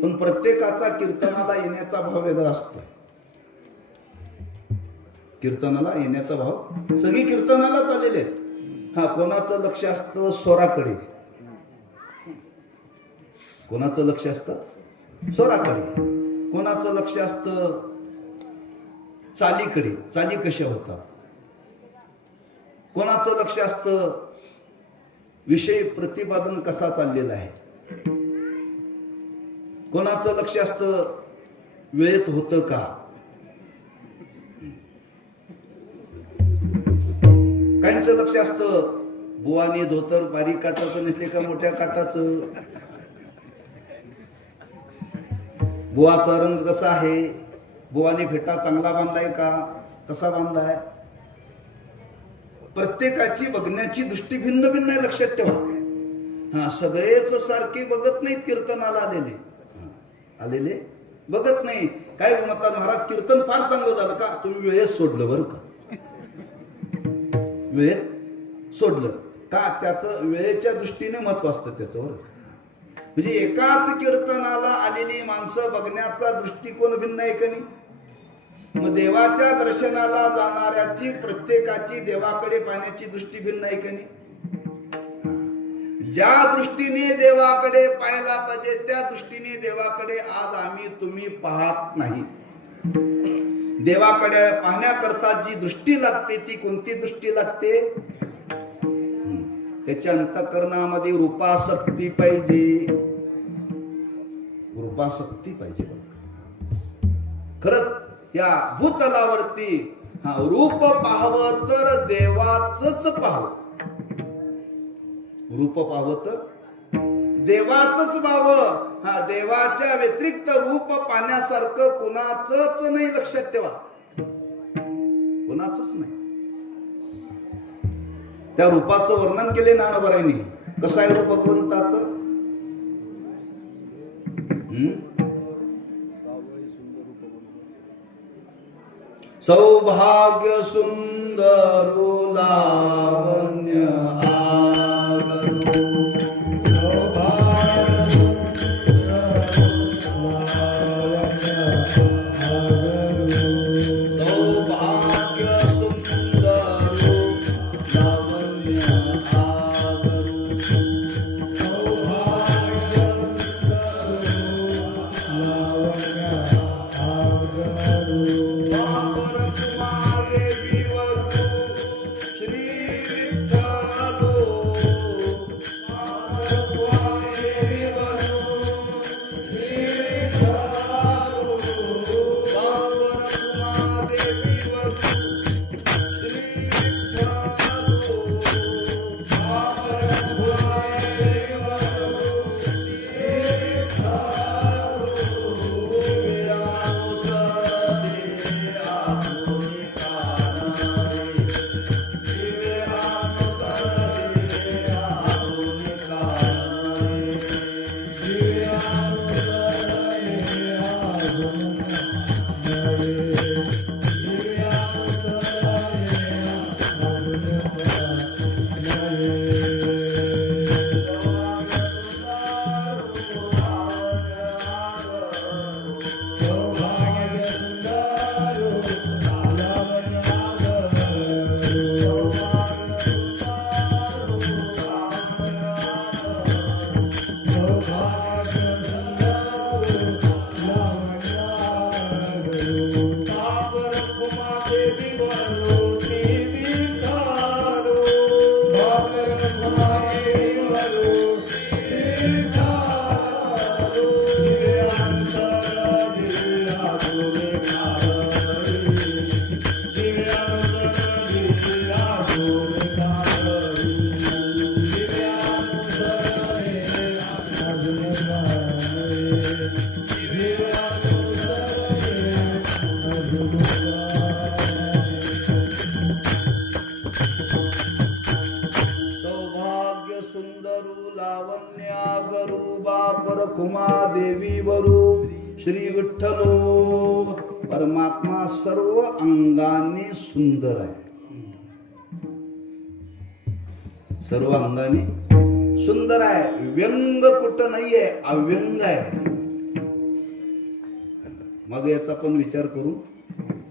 पण प्रत्येकाचा कीर्तनाला येण्याचा भाव वेगळा असतो. कीर्तनाला येण्याचा भाव, सगळी कीर्तनालाच आलेले आहेत. हा, कोणाचं लक्ष असतं स्वराकडे, कोणाचं लक्ष असतं स्वराकडे, कोणाचं लक्ष असतं चालीकडे, चाली कशा होतात, कोणाचं लक्ष असतं विषय प्रतिपादन कसा चाललेला आहे, कोणाचं लक्ष असतं वेळेत होतं का, काहींचं लक्ष असतं बुवाने धोतर बारीक काटाचं नेसले का मोठ्या काटाचं, बुवाचा रंग कसा आहे, बुवाने फेटा चांगला बांधलाय का, कसा बांधलाय. प्रत्येकाची बघण्याची दृष्टी भिन्न भिन्न आहे, लक्षात ठेवा. हा, सगळेच सारखे बघत नाहीत कीर्तनाला आलेले, आलेले बघत नाही. काय म्हणतात महाराज, कीर्तन फार चांगलं झालं का? तुम्ही वेळेत सोडलं बरं का, वेळेत सोडलं का? त्याचं वेळेच्या दृष्टीने महत्व असतं त्याच्यावर. म्हणजे एकाच कीर्तनाला आलेली माणसं बघण्याचा दृष्टिकोन भिन्न आहे का नाही? मग देवाच्या दर्शनाला जाणाऱ्याची प्रत्येकाची देवाकडे पाहण्याची दृष्टी भिन्न आहे का नाही? ज्या दृष्टीने देवाकडे पाहायला पाहिजे त्या दृष्टीने देवाकडे आज आम्ही तुम्ही पाहत नाही. देवाकडे पाहण्याकरता जी दृष्टी लागते ती कोणती दृष्टी लागते? त्याच्या अंतःकरणामध्ये रूपासक्ती पाहिजे, रूपासक्ती पाहिजे. खरंच या भूतलावरती हा रूप पाहावं तर देवाचंच पाहावं, रूप पाहावं तर देवाचंच पाहावं. हा, देवाच्या व्यतिरिक्त रूप पाहण्यासारखं कुणाचंच नाही, लक्षात ठेवा, कुणाचंच नाही. त्या रूपाचं वर्णन केले ज्ञानोबारायांनी. कसं आहे रूप भगवंताचं? सौभाग्य सुंदर लावण्य आगरू, श्री विठ्ठल देवीवरू श्री विठ्ठलो. परमात्मा सर्व अंगाने सुंदर आहे, सर्व अंगाने सुंदर आहे. व्यंग कुठं नाहीये, अव्यंग आहे. मग याचा पण विचार करू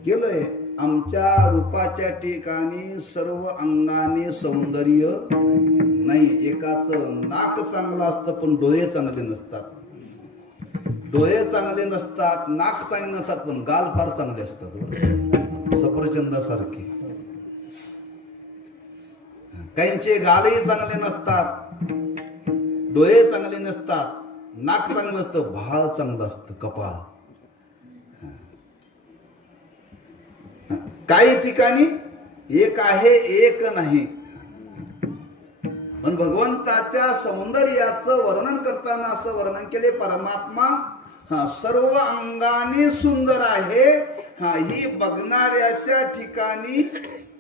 केलोय. आमच्या रूपाच्या ठिकाणी सर्व अंगाने सौंदर्य नाही. एकाचं नाक चांगलं असतं पण डोळे चांगले नसतात, डोळे चांगले नसतात, नाक चांगले नसतात, पण गाल फार चांगले असतात, सफरचंदासारखे. काहींचे गालही चांगले नसतात, डोळे चांगले नसतात, नाक चांगलं नसतं, भाळ चांगलं असतं, कपाळ. काही ठिकाणी एक आहे एक नाही. पण भगवंताच्या सौंदर्याचं वर्णन करताना असं वर्णन केले, परमात्मा सर्व अंगाने सुंदर आहे. ही बघणाऱ्याच्या ठिकाणी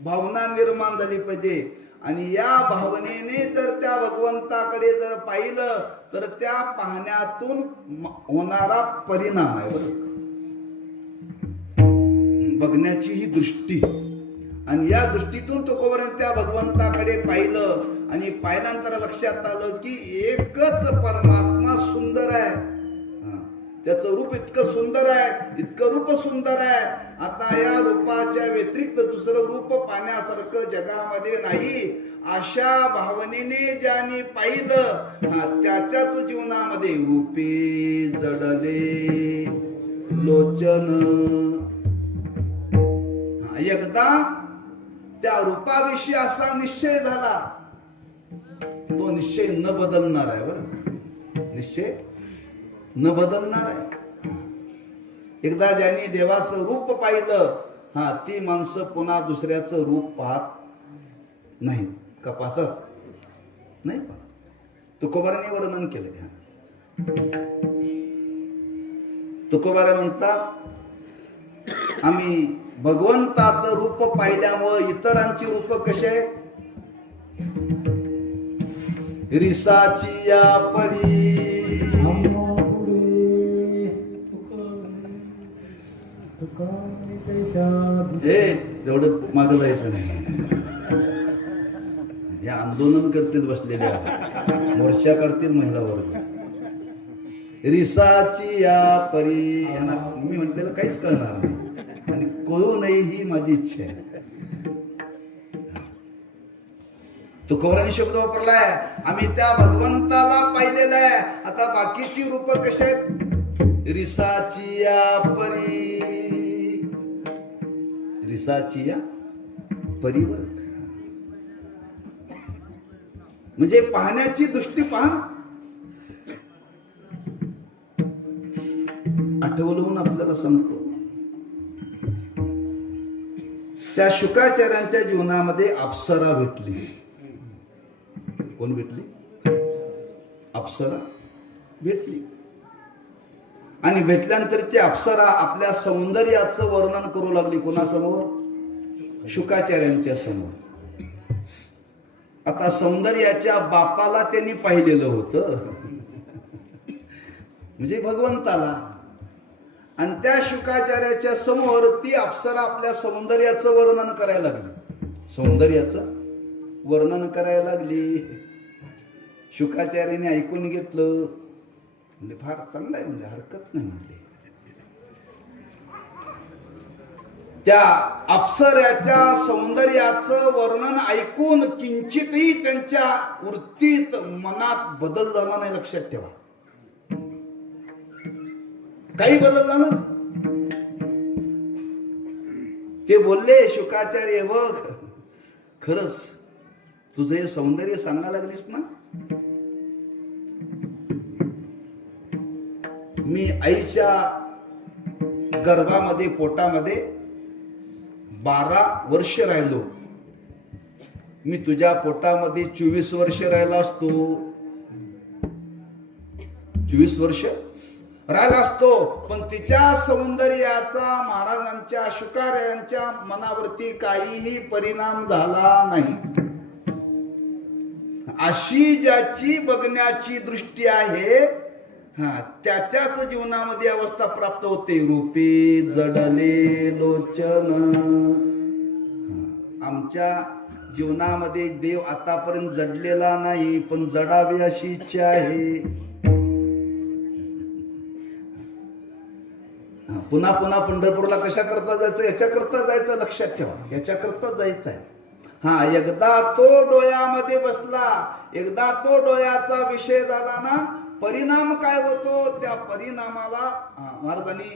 भावना निर्माण झाली पाहिजे. आणि या भावनेने जर त्या भगवंताकडे जर पाहिलं तर त्या पाहण्यातून होणारा परिणाम आहे बरं. बघण्याची ही दृष्टी, आणि या दृष्टीतून तुकोबाराने त्या भगवंताकडे पाहिलं आणि पाहिल्यानंतर लक्षात आलं की एकच परमात्मा सुंदर आहे. त्याचं रूप इतकं सुंदर आहे, इतकं रूप सुंदर आहे. आता या रूपाच्या व्यतिरिक्त दुसरं रूप पाहण्यासारखं जगामध्ये नाही. अशा भावनेने ज्याने पाहिलं त्याच्याच जीवनामध्ये रूपे जडले लोचन. एकदा त्या रूपाविषयी असा निश्चय झाला, तो निश्चय न बदलणार आहे बरं, निश्चय न बदलणार आहे. एकदा ज्यांनी देवाचं रूप पाहिलं ती माणसं पुन्हा दुसऱ्याचं रूप पाहत नाही. का पाहतात? नाही पाहत. तुकोबाराने वर्णन केलं. तुकोबारा म्हणतात आम्ही भगवंताचं रूप पाहिल्यामुळे इतरांची रूप कशी आहे? रिसाची या परी. हे एवढं मागं जायचं नाही. हे आंदोलन करतील बसलेले, मोर्चा करतील महिला वर्ग. रिसाची या परी यांना मी म्हटलेलं काहीच कळणार नाही आणि कळू नये ही माझी इच्छा आहे. तुकोबारांनी शब्द वापरलाय, आम्ही त्या भगवंताला पाहिलेलं आहे. आता बाकीची रूप कशी आहेत? रिसाची या परी. रिसाची या परीवर म्हणजे पाहण्याची दृष्टी पहा. आठवलं आपल्याला सांगतो, त्या शुकाचार्यांच्या जीवनामध्ये अप्सरा भेटली. कोण भेटली? अप्सरा भेटली. आणि भेटल्यानंतर ती अप्सरा आपल्या सौंदर्याचं वर्णन करू लागली. कोणासमोर? शुकाचार्यांच्या समोर. आता सौंदर्याच्या बापाला त्यांनी पाहिलेलं होतं, म्हणजे भगवंताला. आणि त्या शुकाचार्याच्या समोर ती अप्सरा आपल्या सौंदर्याचं वर्णन करायला लागली. सौंदर्याचं वर्णन करायला लागली. शुकाचार्याने ऐकून घेतलं, म्हणजे फार चांगलं आहे, म्हणजे हरकत नाही म्हणले. त्या अप्सऱ्याच्या सौंदर्याचं वर्णन ऐकून किंचितही त्यांच्या वृत्तीत मनात बदल झाला नाही. लक्षात ठेवा, काही बदलला ना. ते बोलले, शुकाचार्य बघ, खरंच तुझं हे सौंदर्य सांगायला लागलीस ना, मी आईच्या गर्भामध्ये पोटामध्ये 12 वर्ष राहिलो. मी तुझ्या पोटामध्ये 24 वर्ष राहिला असतो. 24 वर्ष राहिला असतो, पण तिच्या सौंदर्याचा महाराजांच्या शुकाचार्यांच्या मनावरती काहीही परिणाम झाला नाही. अशी ज्याची बघण्याची दृष्टी आहे त्याच्याच जीवनामध्ये अवस्था प्राप्त होते. रूपी जडले लोचन. आमच्या जीवनामध्ये देव आतापर्यंत जडलेला नाही, पण जडावी अशी इच्छा आहे. पुन्हा पुन्हा पंढरपूरला कशा करता जायचं? याच्या करता जायचं, लक्षात ठेवा, याच्या करता जायचं आहे. एकदा तो डोळ्यामध्ये बसला, एकदा तो डोळ्याचा विषय झाला ना, परिणाम काय होतो? त्या परिणामाला महाराजांनी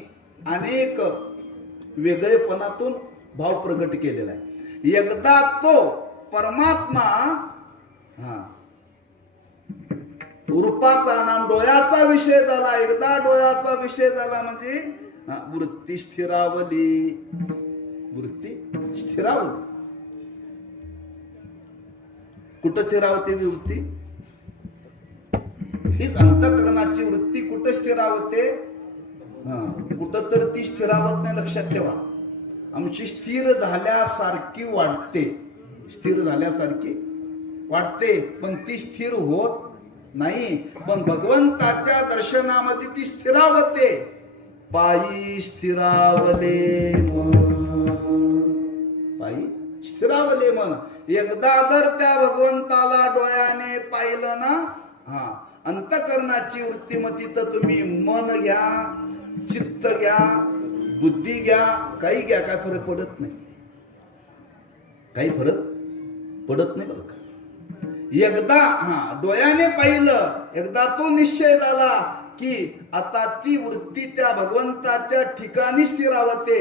अनेक वेगळेपणातून भाव प्रगट केलेला आहे. एकदा तो परमात्मा रूपाचा नाम डोळ्याचा विषय झाला, एकदा डोळ्याचा विषय झाला म्हणजे वृत्ती स्थिरावली. वृत्ती स्थिरावली. कुठं स्थिरावते वृत्ती? हीच अंतःकरणाची वृत्ती कुठं स्थिरावते? कुठं तर ती स्थिरावत नाही, लक्षात ठेवा. आमची स्थिर झाल्यासारखी वाटते, स्थिर झाल्यासारखी वाटते, पण ती स्थिर होत नाही. पण भगवंताच्या दर्शनामध्ये ती स्थिरावते. पायी स्थिरावले मन. पायी स्थिरावले मन. एकदा जर त्या भगवंताला डोळ्याने पाहिलं ना, अंतःकरणाची वृत्ती मग तिथं तुम्ही मन घ्या, चित्त घ्या, बुद्धी घ्या, काही घ्या, काय फरक पडत नाही. काही फरक पडत नाही बरं का. एकदा डोळ्याने पाहिलं, एकदा तो निश्चय झाला की आता ती वृत्ती त्या भगवंताच्या ठिकाणी स्थिरावते,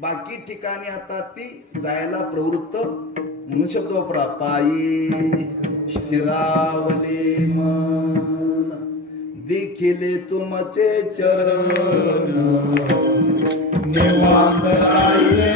बाकी ठिकाणी आता ती जायला प्रवृत्त. म्हणून शब्द वापरा, पायी स्थिरावले मन, देखिले तुमचे चरण, निवांत राहिले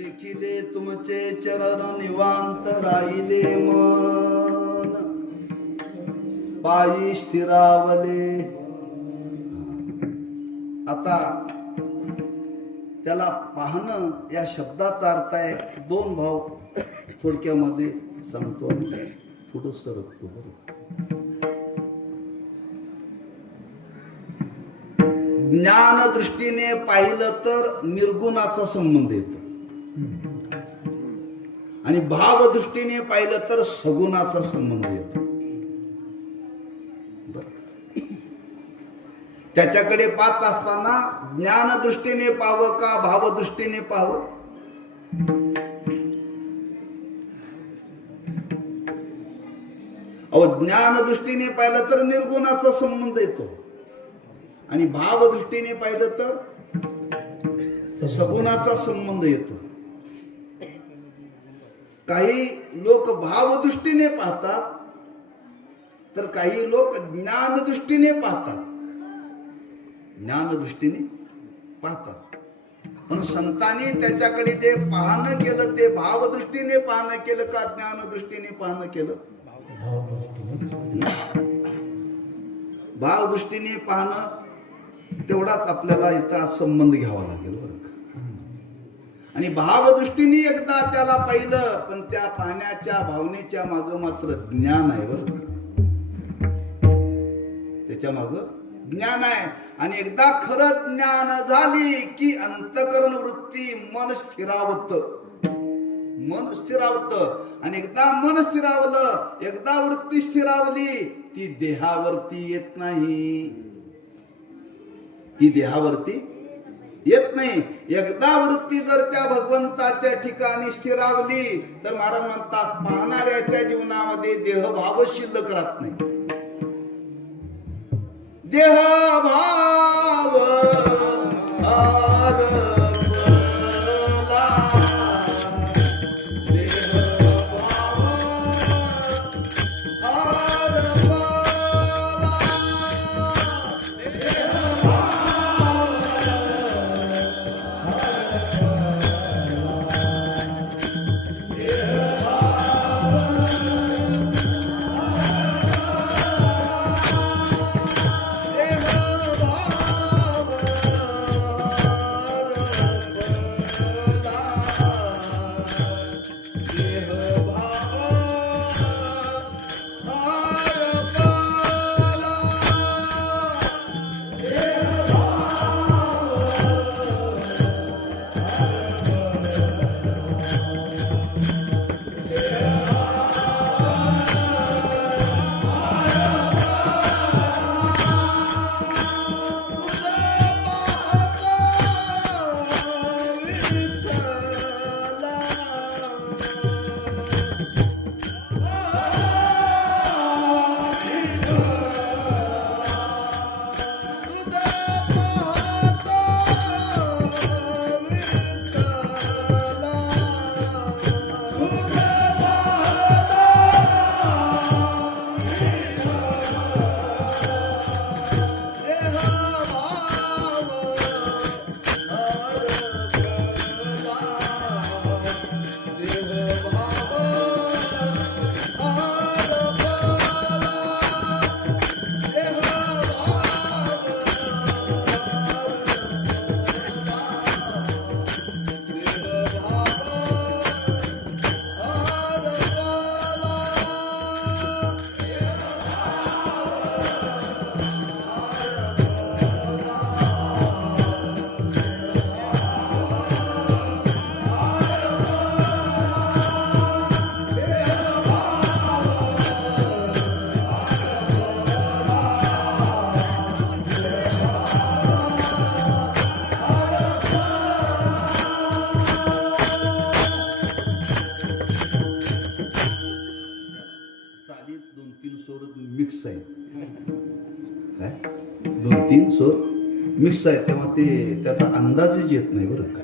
देखिले तुमचे चरण निवांत राहिले मन पायी स्थिरावले. आता त्याला पाहणं या शब्दाचा अर्थ आहे दोन भाव थोडक्यामध्ये सांगतो आणि पुढं सरकतो. ज्ञान दृष्टीने पाहिलं तर निर्गुणाचा संबंध येतो आणि भाव दृष्टीने पाहिलं तर सगुणाचा संबंध येतो. त्याच्याकडे पाहत असताना ज्ञान दृष्टीने पाहावं का भाव दृष्टीने पाहावं? ज्ञान दृष्टीने पाहिलं तर निर्गुणाचा संबंध येतो आणि भाव दृष्टीने पाहिलं तर सगुणाचा संबंध येतो. काही लोक भाव दृष्टीने पाहतात तर काही लोक ज्ञान दृष्टीने पाहतात. ज्ञान दृष्टीने पाहतात पण संतांनी त्याच्याकडे जे पाहणं केलं ते भाव दृष्टीने पाहणं केलं का ज्ञान दृष्टीने पाहणं केलं? भाव दृष्टीने पाहणं तेवढाच आपल्याला इथं संबंध घ्यावा लागेल बरं का. आणि भाव दृष्टीने एकदा त्याला पाहिलं पण त्या पाहण्याच्या भावनेच्या माग मात्र ज्ञान आहे बरं का. त्याच्या माग ज्ञान आहे आणि एकदा खरं ज्ञान झाली की अंतकरण वृत्ती मन स्थिरावत. मन स्थिरावत आणि एकदा मन स्थिरावलं एकदा वृत्ती स्थिरावली ती देहावरती येत नाही. ती देहावरती येत नाही. एकदा वृत्ती जर त्या भगवंताच्या ठिकाणी स्थिरावली तर महाराज म्हणतात पाहणाऱ्याच्या जीवनामध्ये देहभाव शिल्लक राहत नाही. देहभाव मिक्स आहे. काय 2-3 स्वर मिक्स आहे तेव्हा ते त्याचा अंदाजच येत नाही बरं का.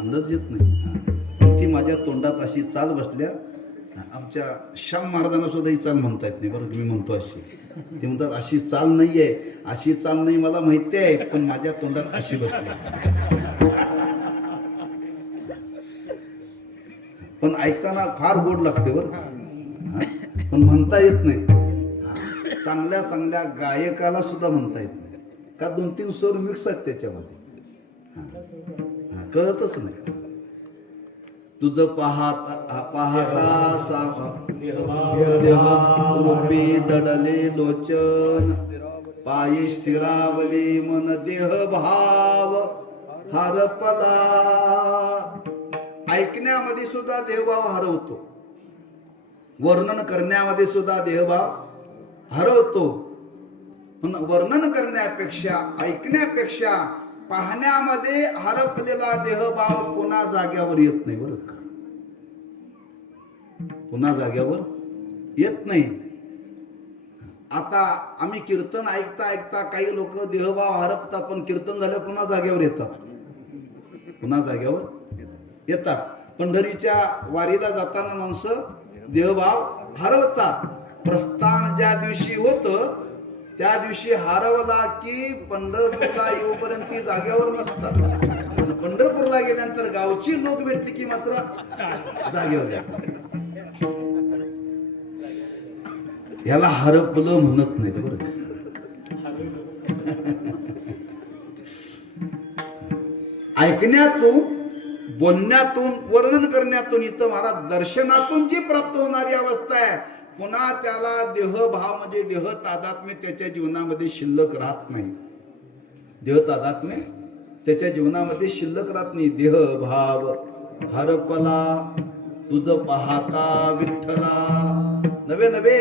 अंदाज येत नाही. ती माझ्या तोंडात अशी चाल बसल्या. आमच्या श्याम महाराजांना सुद्धा ही चाल म्हणता येत नाही बरं. मी म्हणतो अशी. ते म्हणतात अशी चाल नाही आहे. अशी चाल नाही मला माहिती आहे पण माझ्या तोंडात अशी बसली. पण ऐकताना फार गोड लागते बरं हा. पण म्हणता येत नाही हा. चांगल्या चांगल्या गायकाला सुद्धा म्हणता येत नाही का 2-3 स्वर मिक्स आहेत त्याच्यामध्ये हा. कळतच नाही तुझं पाहता रूपी दडले लोचन पायी स्थिरावली मन देह भाव हरपला. ऐकण्यामध्ये सुद्धा देहभाव हरवतो, वर्णन करण्यामध्ये सुद्धा देहभाव हरवतो. पण वर्णन करण्यापेक्षा ऐकण्यापेक्षा पाहण्यामध्ये हरपलेला देहभाव पुन्हा जाग्यावर येत नाही बरं का, पुन्हा जाग्यावर येत नाही. आता आम्ही कीर्तन ऐकता ऐकता काही लोक देहभाव हरपतात, पण कीर्तन झालं पुन्हा जाग्यावर येतात, पुन्हा जाग्यावर येतात. पंढरीच्या वारीला जाताना माणसं देहभाव हरवतात. प्रस्थान ज्या दिवशी होतं त्या दिवशी हरवला की पंढरपूरला येऊपर्यंत ती जाग्यावर नसतात. पंढरपूरला गेल्यानंतर गावची लोक भेटली की मात्र जागेवर जातात. याला हरपलं म्हणत नाही बरं. ऐकण्यातून, बोलण्यातून, वर्णन करण्यातून, इथं महाराज दर्शनातून जी प्राप्त होणारी अवस्था आहे, पुन्हा त्याला देहभाव म्हणजे देह तादात्म्य त्याच्या जीवनामध्ये शिल्लक राहत नाही. देह तादात्म्य त्याच्या जीवनामध्ये शिल्लक राहत नाही. देहभाव हरपला तुझ पाहता विठ्ठला नवे नवे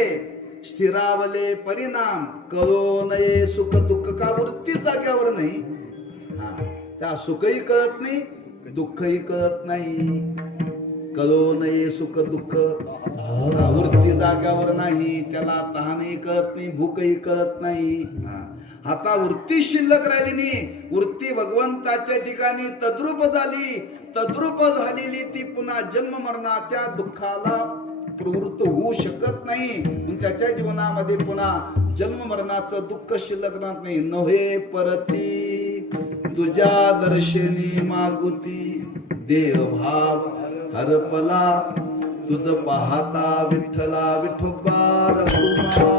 स्थिरावले परिणाम कळो नये सुख दुःख का वृत्ती जाग्यावर नाही. त्या सुखही कळत नाही, दुःखही कळत नाही. कळो नये सुख दुःख वृत्ती जाग्यावर नाही, त्याला तहानही कळत नाही, भूकही कळत नाही. आता वृत्ती शिल्लक राहिली नाही. वृत्ती भगवंताच्या ठिकाणी तद्रूप झाली, तद्रूप झालेली ती पुन्हा जन्म मरणाच्या दुःखाला प्रवृत्त होऊ शकत नाही. त्याच्या जीवनामध्ये पुन्हा जन्म मरणाचं दुःख शिल्लक राहत नाही. नव्हे परती तुझ्या दर्शनी मागुती देहभाव हरपला तुझ पाहता विठ्ठला विठोबा रघुमा.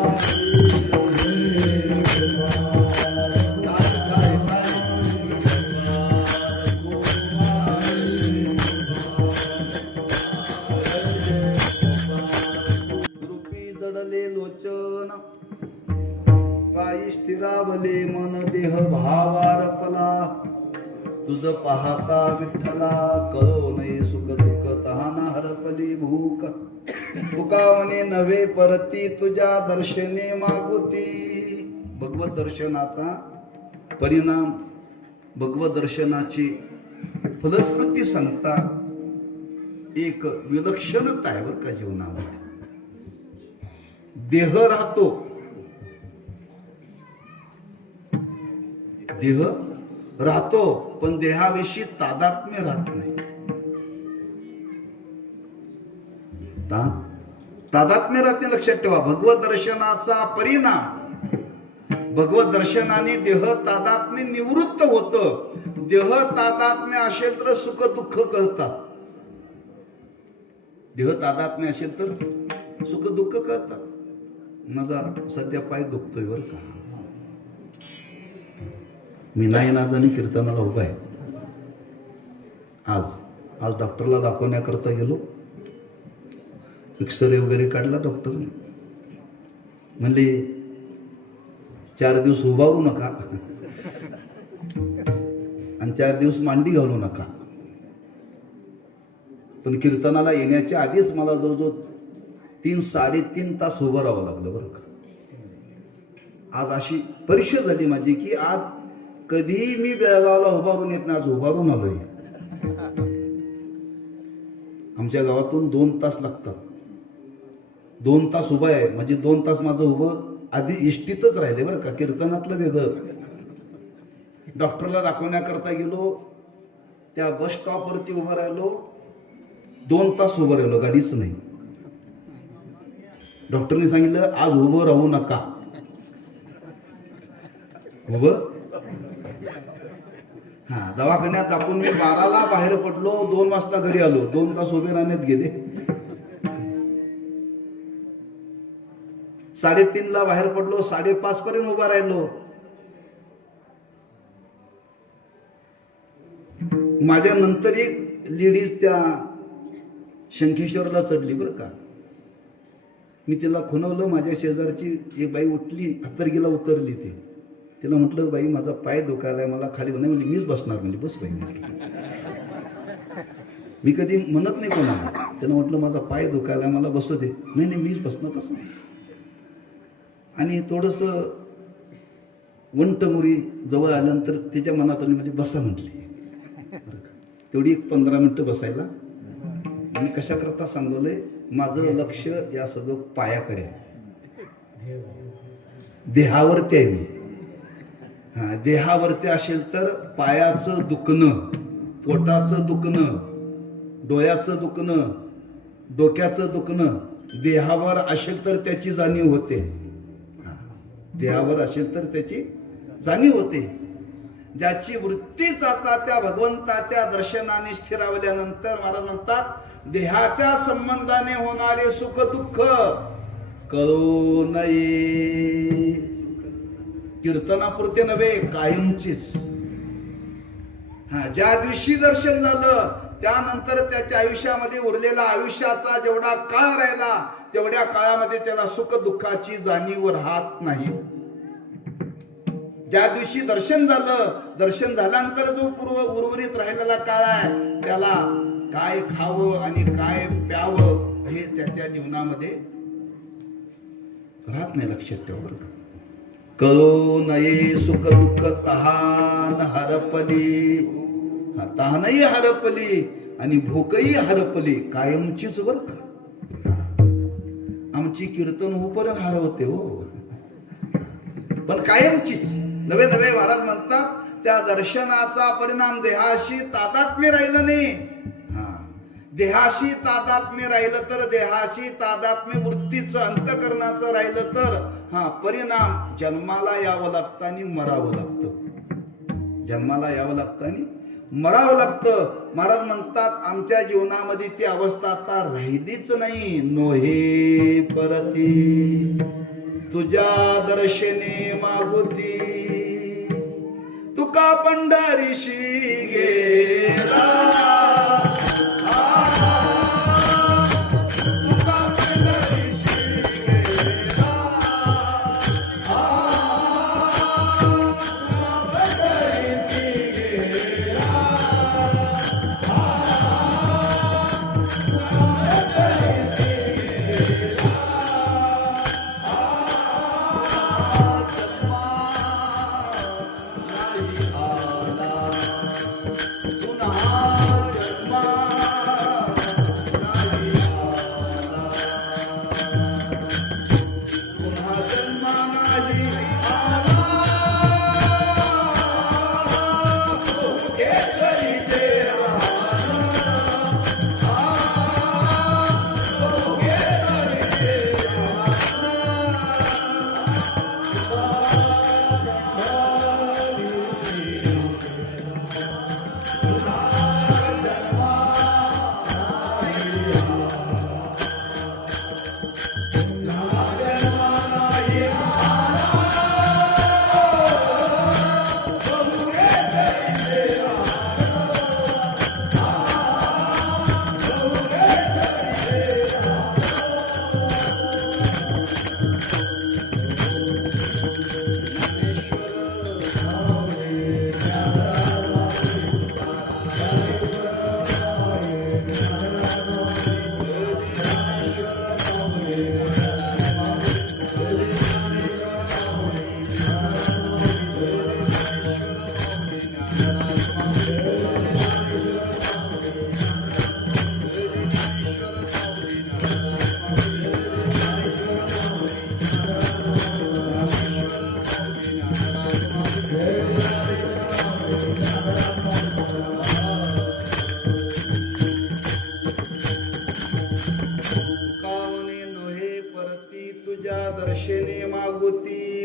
पायी स्थिरावले मन देह भावारपला तुझ पाहता विठ्ठला कळो नये सुख दुःख तहाना हरपली भूक. तुकावने नव्हे परती तुझ्या दर्शने मागुती. भगवत दर्शनाचा परिणाम, भगवत दर्शनाची फलश्रुती सांगतात. एक विलक्षणता आहे बरं का जीवनामध्ये. देह राहतो, देह राहतो, पण देहाविषयी तादात्म्य राहत नाही. तादात्म्य राहत नाही, लक्षात ठेवा. भगवत दर्शनाचा परिणाम, भगवत दर्शनाने देह तादात्म्य निवृत्त होतं. देह तादात्म्य असेल तर सुख दुःख कळतात. देह तादात्म्य असेल तर सुख दुःख कळतात. माझा सध्या पाय दुखतोय बरं का, मी नाही नादानी कीर्तनाला उभा आहे. आज डॉक्टरला दाखवण्याकरता गेलो. एक्सरे वगैरे काढला डॉक्टरने. म्हणले 4 दिवस उभारू नका आणि 4 दिवस मांडी घालू नका. पण कीर्तनाला येण्याच्या आधीच मला जवळजवळ 3-3.5 तास उभं राहावं लागलं बरं का. आज अशी परीक्षा झाली माझी की आज कधीही मी बेळगावला उभारून येत नाही, आज उभारून आलोय. आमच्या गावातून 2 तास लागतात. 2 तास उभा आहे म्हणजे 2 तास माझं उभं आधी इष्टीतच राहिले बरं का. कीर्तनातलं वेगळं. डॉक्टरला दाखवण्याकरता गेलो, त्या बस स्टॉपवरती उभं राहिलो. 2 तास उभं राहिलो, गाडीच नाही. डॉक्टरने सांगितलं आज उभं राहू नका. उभं हा दवाखान्यात दाखवून मी 12ला बाहेर पडलो, 2 वाजता घरी आलो, 2 तास उभे राहण्यात गेले. 3:30ला बाहेर पडलो, 5:30 पर्यंत उभा राहिलो. माझ्या नंतर एक लेडीज त्या शंखेश्वरला चढली बरं का. मी तिला खुणवलं. माझ्या शेजारची एक बाई उठली, हत्तरगीला उतरली. तिला म्हटलं, बाई माझा पाय दुखायलाय, मला खाली नाही म्हणली. मीच बसणार म्हणली. बस बाई. मी कधी म्हणत नाही कोणाला. त्याला म्हटलं माझा पाय दुखायलाय, मला बसू दे. नाही मीच बसणार. बस. आणि थोडंसं वंटमुरी जवळ आल्यानंतर तिच्या मनात आली, म्हणजे बसा म्हटली. तेवढी एक 15 मिनिटं बसायला. आणि कशा करता सांगवलंय, माझं लक्ष या सगळं पायाकडे आहे, देहावरती आहे. मी हा देहावरती असेल तर पायाचं दुखणं, पोटाचं दुखणं, डोळ्याचं दुखणं, डोक्याचं दुखणं देहावर असेल तर त्याची जाणीव होते. देहावर असेल तर त्याची जाणीव होते. ज्याची वृत्तीच आता त्या भगवंताच्या दर्शनाने स्थिरावल्यानंतर महाराज म्हणतात, देहाच्या संबंधाने होणारे सुख दुःख कळू नये. कीर्तनापुरते नव्हे, कायमचीच. ज्या दिवशी दर्शन झालं त्यानंतर त्याच्या आयुष्यामध्ये उरलेला आयुष्याचा जेवढा काळ राहिला तेवढ्या काळामध्ये त्याला सुख दुःखाची जाणीव राहत नाही. ज्या दिवशी दर्शन झालं, दर्शन झाल्यानंतर जो उर्वरित राहिलेला काळ आहे त्याला काय खावं आणि काय प्यावं हे त्याच्या जीवनामध्ये राहत नाही. लक्षात ठेवा. कळू नये सुख दुःख तहान हरपली. तहानही हरपली आणि भूकही हरपली. कायमचीच बर का. आमची कीर्तन होईपर्यंत हरवते हो, पण कायमचीच. नवे महाराज म्हणतात, त्या दर्शनाचा परिणाम देहाशी तादात्म्य राहिलं नाही. देहाशी तादात्म्य राहिलं तर, देहाशी तादात्म्य वृत्तीचं अंतकरणाचं राहिलं तर परिणाम जन्माला यावं लागतं आणि मरावं लागतं. जन्माला यावं लागतं आणि मरावं लागतं. महाराज म्हणतात, आमच्या जीवनामध्ये ती अवस्था आता राहिलीच नाही. नोहे परती तुझ्या दर्शने मागुती, तुका पंढरीशी गेला.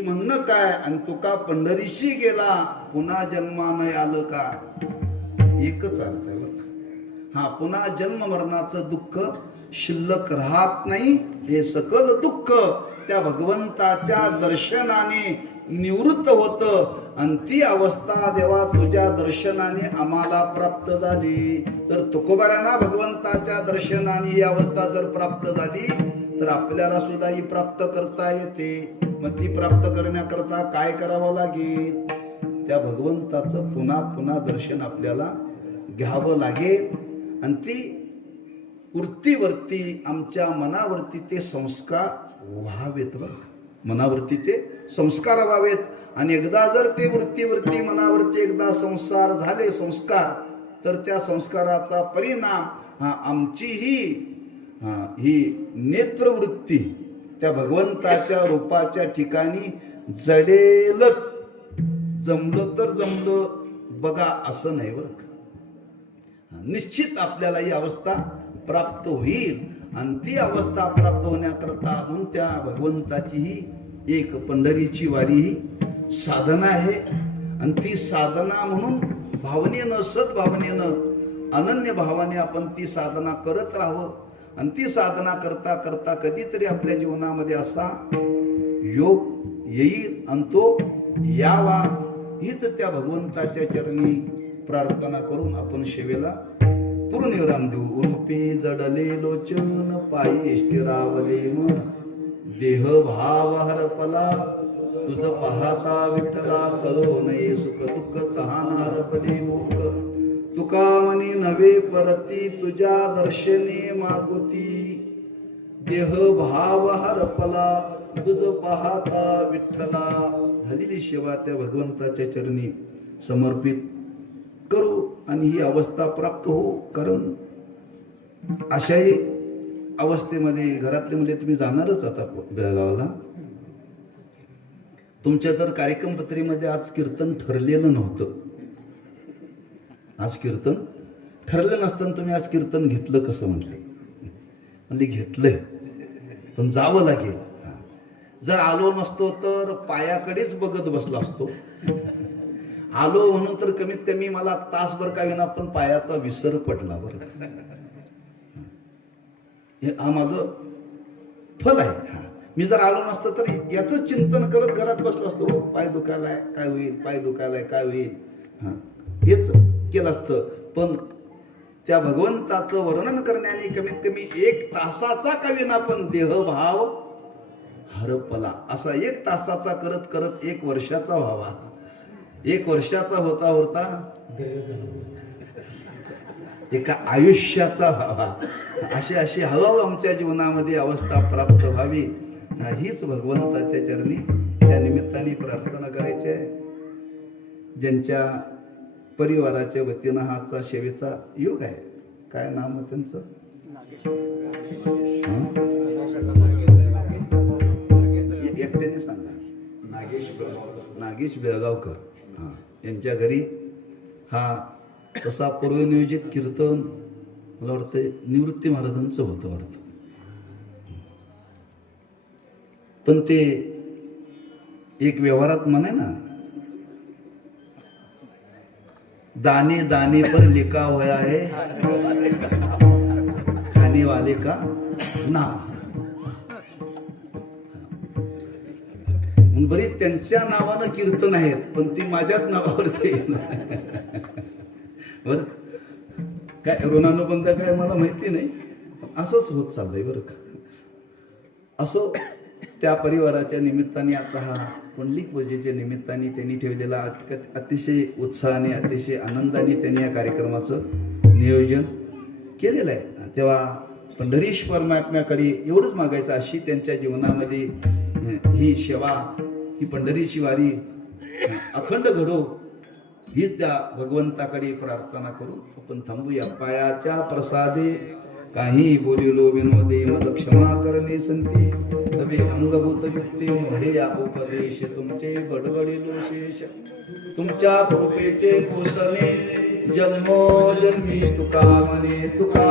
म्हणणं काय आणि तुका पंढरीशी गेला पुन्हा जन्मा नाही आलं का? एकच अर्थ आहे बरं. हा, पुन्हा जन्म मरणाचं दुःख शिल्लक राहत नाही. हे सकल दुःख त्या भगवंताच्या दर्शनाने निवृत्त होतं आणि ती अवस्था देवा तुझ्या दर्शनाने आम्हाला प्राप्त झाली. तर तुकोबारांना भगवंताच्या दर्शनाने ही अवस्था जर प्राप्त झाली तर आपल्याला सुद्धा ही प्राप्त करता येते. मग ती प्राप्त करण्याकरता काय करावं लागेल? त्या भगवंताचं पुन्हा पुन्हा दर्शन आपल्याला घ्यावं लागेल आणि ती वृत्तीवरती आमच्या मनावरती ते संस्कार व्हावेत. मनावरती ते संस्कार व्हावेत आणि एकदा जर ते वृत्तीवरती मनावरती एकदा संस्कार झाले संस्कार, तर त्या संस्काराचा परिणाम हा आमची ही नेत्रवृत्ती त्या भगवंताच्या रूपाच्या ठिकाणी जडेलच. जमलं तर जमलं बघा असं नाही बरं. निश्चित आपल्याला ही अवस्था प्राप्त होईल आणि ती अवस्था प्राप्त होण्याकरता म्हणून त्या भगवंताची ही एक पंढरीची वारी ही साधना आहे. आणि ती साधना म्हणून भावनेनं सद्भावनेनं अनन्य भावाने आपण ती साधना करत राहावं. आणि ती साधना करता करता कधीतरी आपल्या जीवनामध्ये असा योग येईल आणि तो यावा हीच त्या भगवंताच्या चरणी प्रार्थना करून आपण सेवेला पूर्णविराम देऊ. रूपी जडले लोचन पायी स्थिरावले मन, देह भाव हरपला तुझ पाहता विठ्ठला, कलो नये सुख दुःख तहान हरपले भूक, तुका मनी नवे परती तुझ्या दर्शने मागोती, देह भाव हरपला तुझ पाहता विठ्ठला. झालेली सेवा त्या भगवंताच्या चरणी समर्पित करू आणि ही अवस्था प्राप्त हो. कारण अशाही अवस्थेमध्ये घरातले मुले तुम्ही जाणारच आता बेळगावला. तुमच्या तर कार्यक्रम पत्रिकेमध्ये आज कीर्तन ठरलेलं नव्हतं. आज कीर्तन ठरलं नसताना तुम्ही आज कीर्तन घेतलं कसं म्हणले घेतलंय पण जावं लागेल. जर आलो नसतो तर पायाकडेच बघत बसलो असतो. आलो म्हणून तर कमीत कमी मला तासभर का विना पण पायाचा विसर पडला बरं. हा माझं फल आहे. मी जर आलो नसतं तर याचं चिंतन करत घरात बसलो असतो. पाय दुखायलाय काय होईल, पाय दुखायलाय काय होईल, हेच केलं असतं. पण त्या भगवंताचं वर्णन करण्याने कमीत कमी 1 तासाचा का विना पण देहभाव हरपला. असा 1 तासाचा करत करत 1 वर्षाचा व्हावा. 1 वर्षाचा होता होता एका आयुष्याचा व्हावा. अशी हळूहळू आमच्या जीवनामध्ये अवस्था प्राप्त व्हावी. हीच भगवंताच्या चरणी त्या निमित्ताने प्रार्थना करायची आहे. ज्यांच्या परिवाराच्या वतीनं हाचा सेवेचा योग आहे. काय नाम आहे त्यांचं? एकट्याने सांगा. नागेश बेळगावकर. यांच्या घरी हा तसा पूर्वनियोजित कीर्तन मला वाटतं निवृत्ती महाराजांचं होतं वाटतं. पण ते एक व्यवहारात म्हणे ना, दाने दाने पर लिखा हुआ है खाने वाले का नाम. बरीच त्यांच्या नावानं कीर्तन आहेत पण ती माझ्याच नावावरती बर. काय ऋणानुबंध काय मला माहिती नाही. असंच होत चाललंय बरं का. असो त्या परिवाराच्या निमित्ताने आता हा पुंडलिक पूजेच्या निमित्ताने त्यांनी ठेवलेला अतिशय उत्साहाने अतिशय आनंदाने त्यांनी या कार्यक्रमाचं नियोजन केलेलं आहे. तेव्हा पंढरीश परमात्म्याकडे एवढंच मागायचं अशी त्यांच्या जीवनामध्ये ही सेवा ही पंढरीची वारी अखंड घडो हीच त्या भगवंताकडे प्रार्थना करू. आपण थांबूया. पायाच्या प्रसादे काही बोलिलो विनोदे मद क्षमा करणे संती तवे अंगभूत युक्ती मोहे या उपदेश तुमचे बडबडिलो शेष तुमच्या कृपेचे पोसणे जन्मोजन्मी तुका म्हणे तुका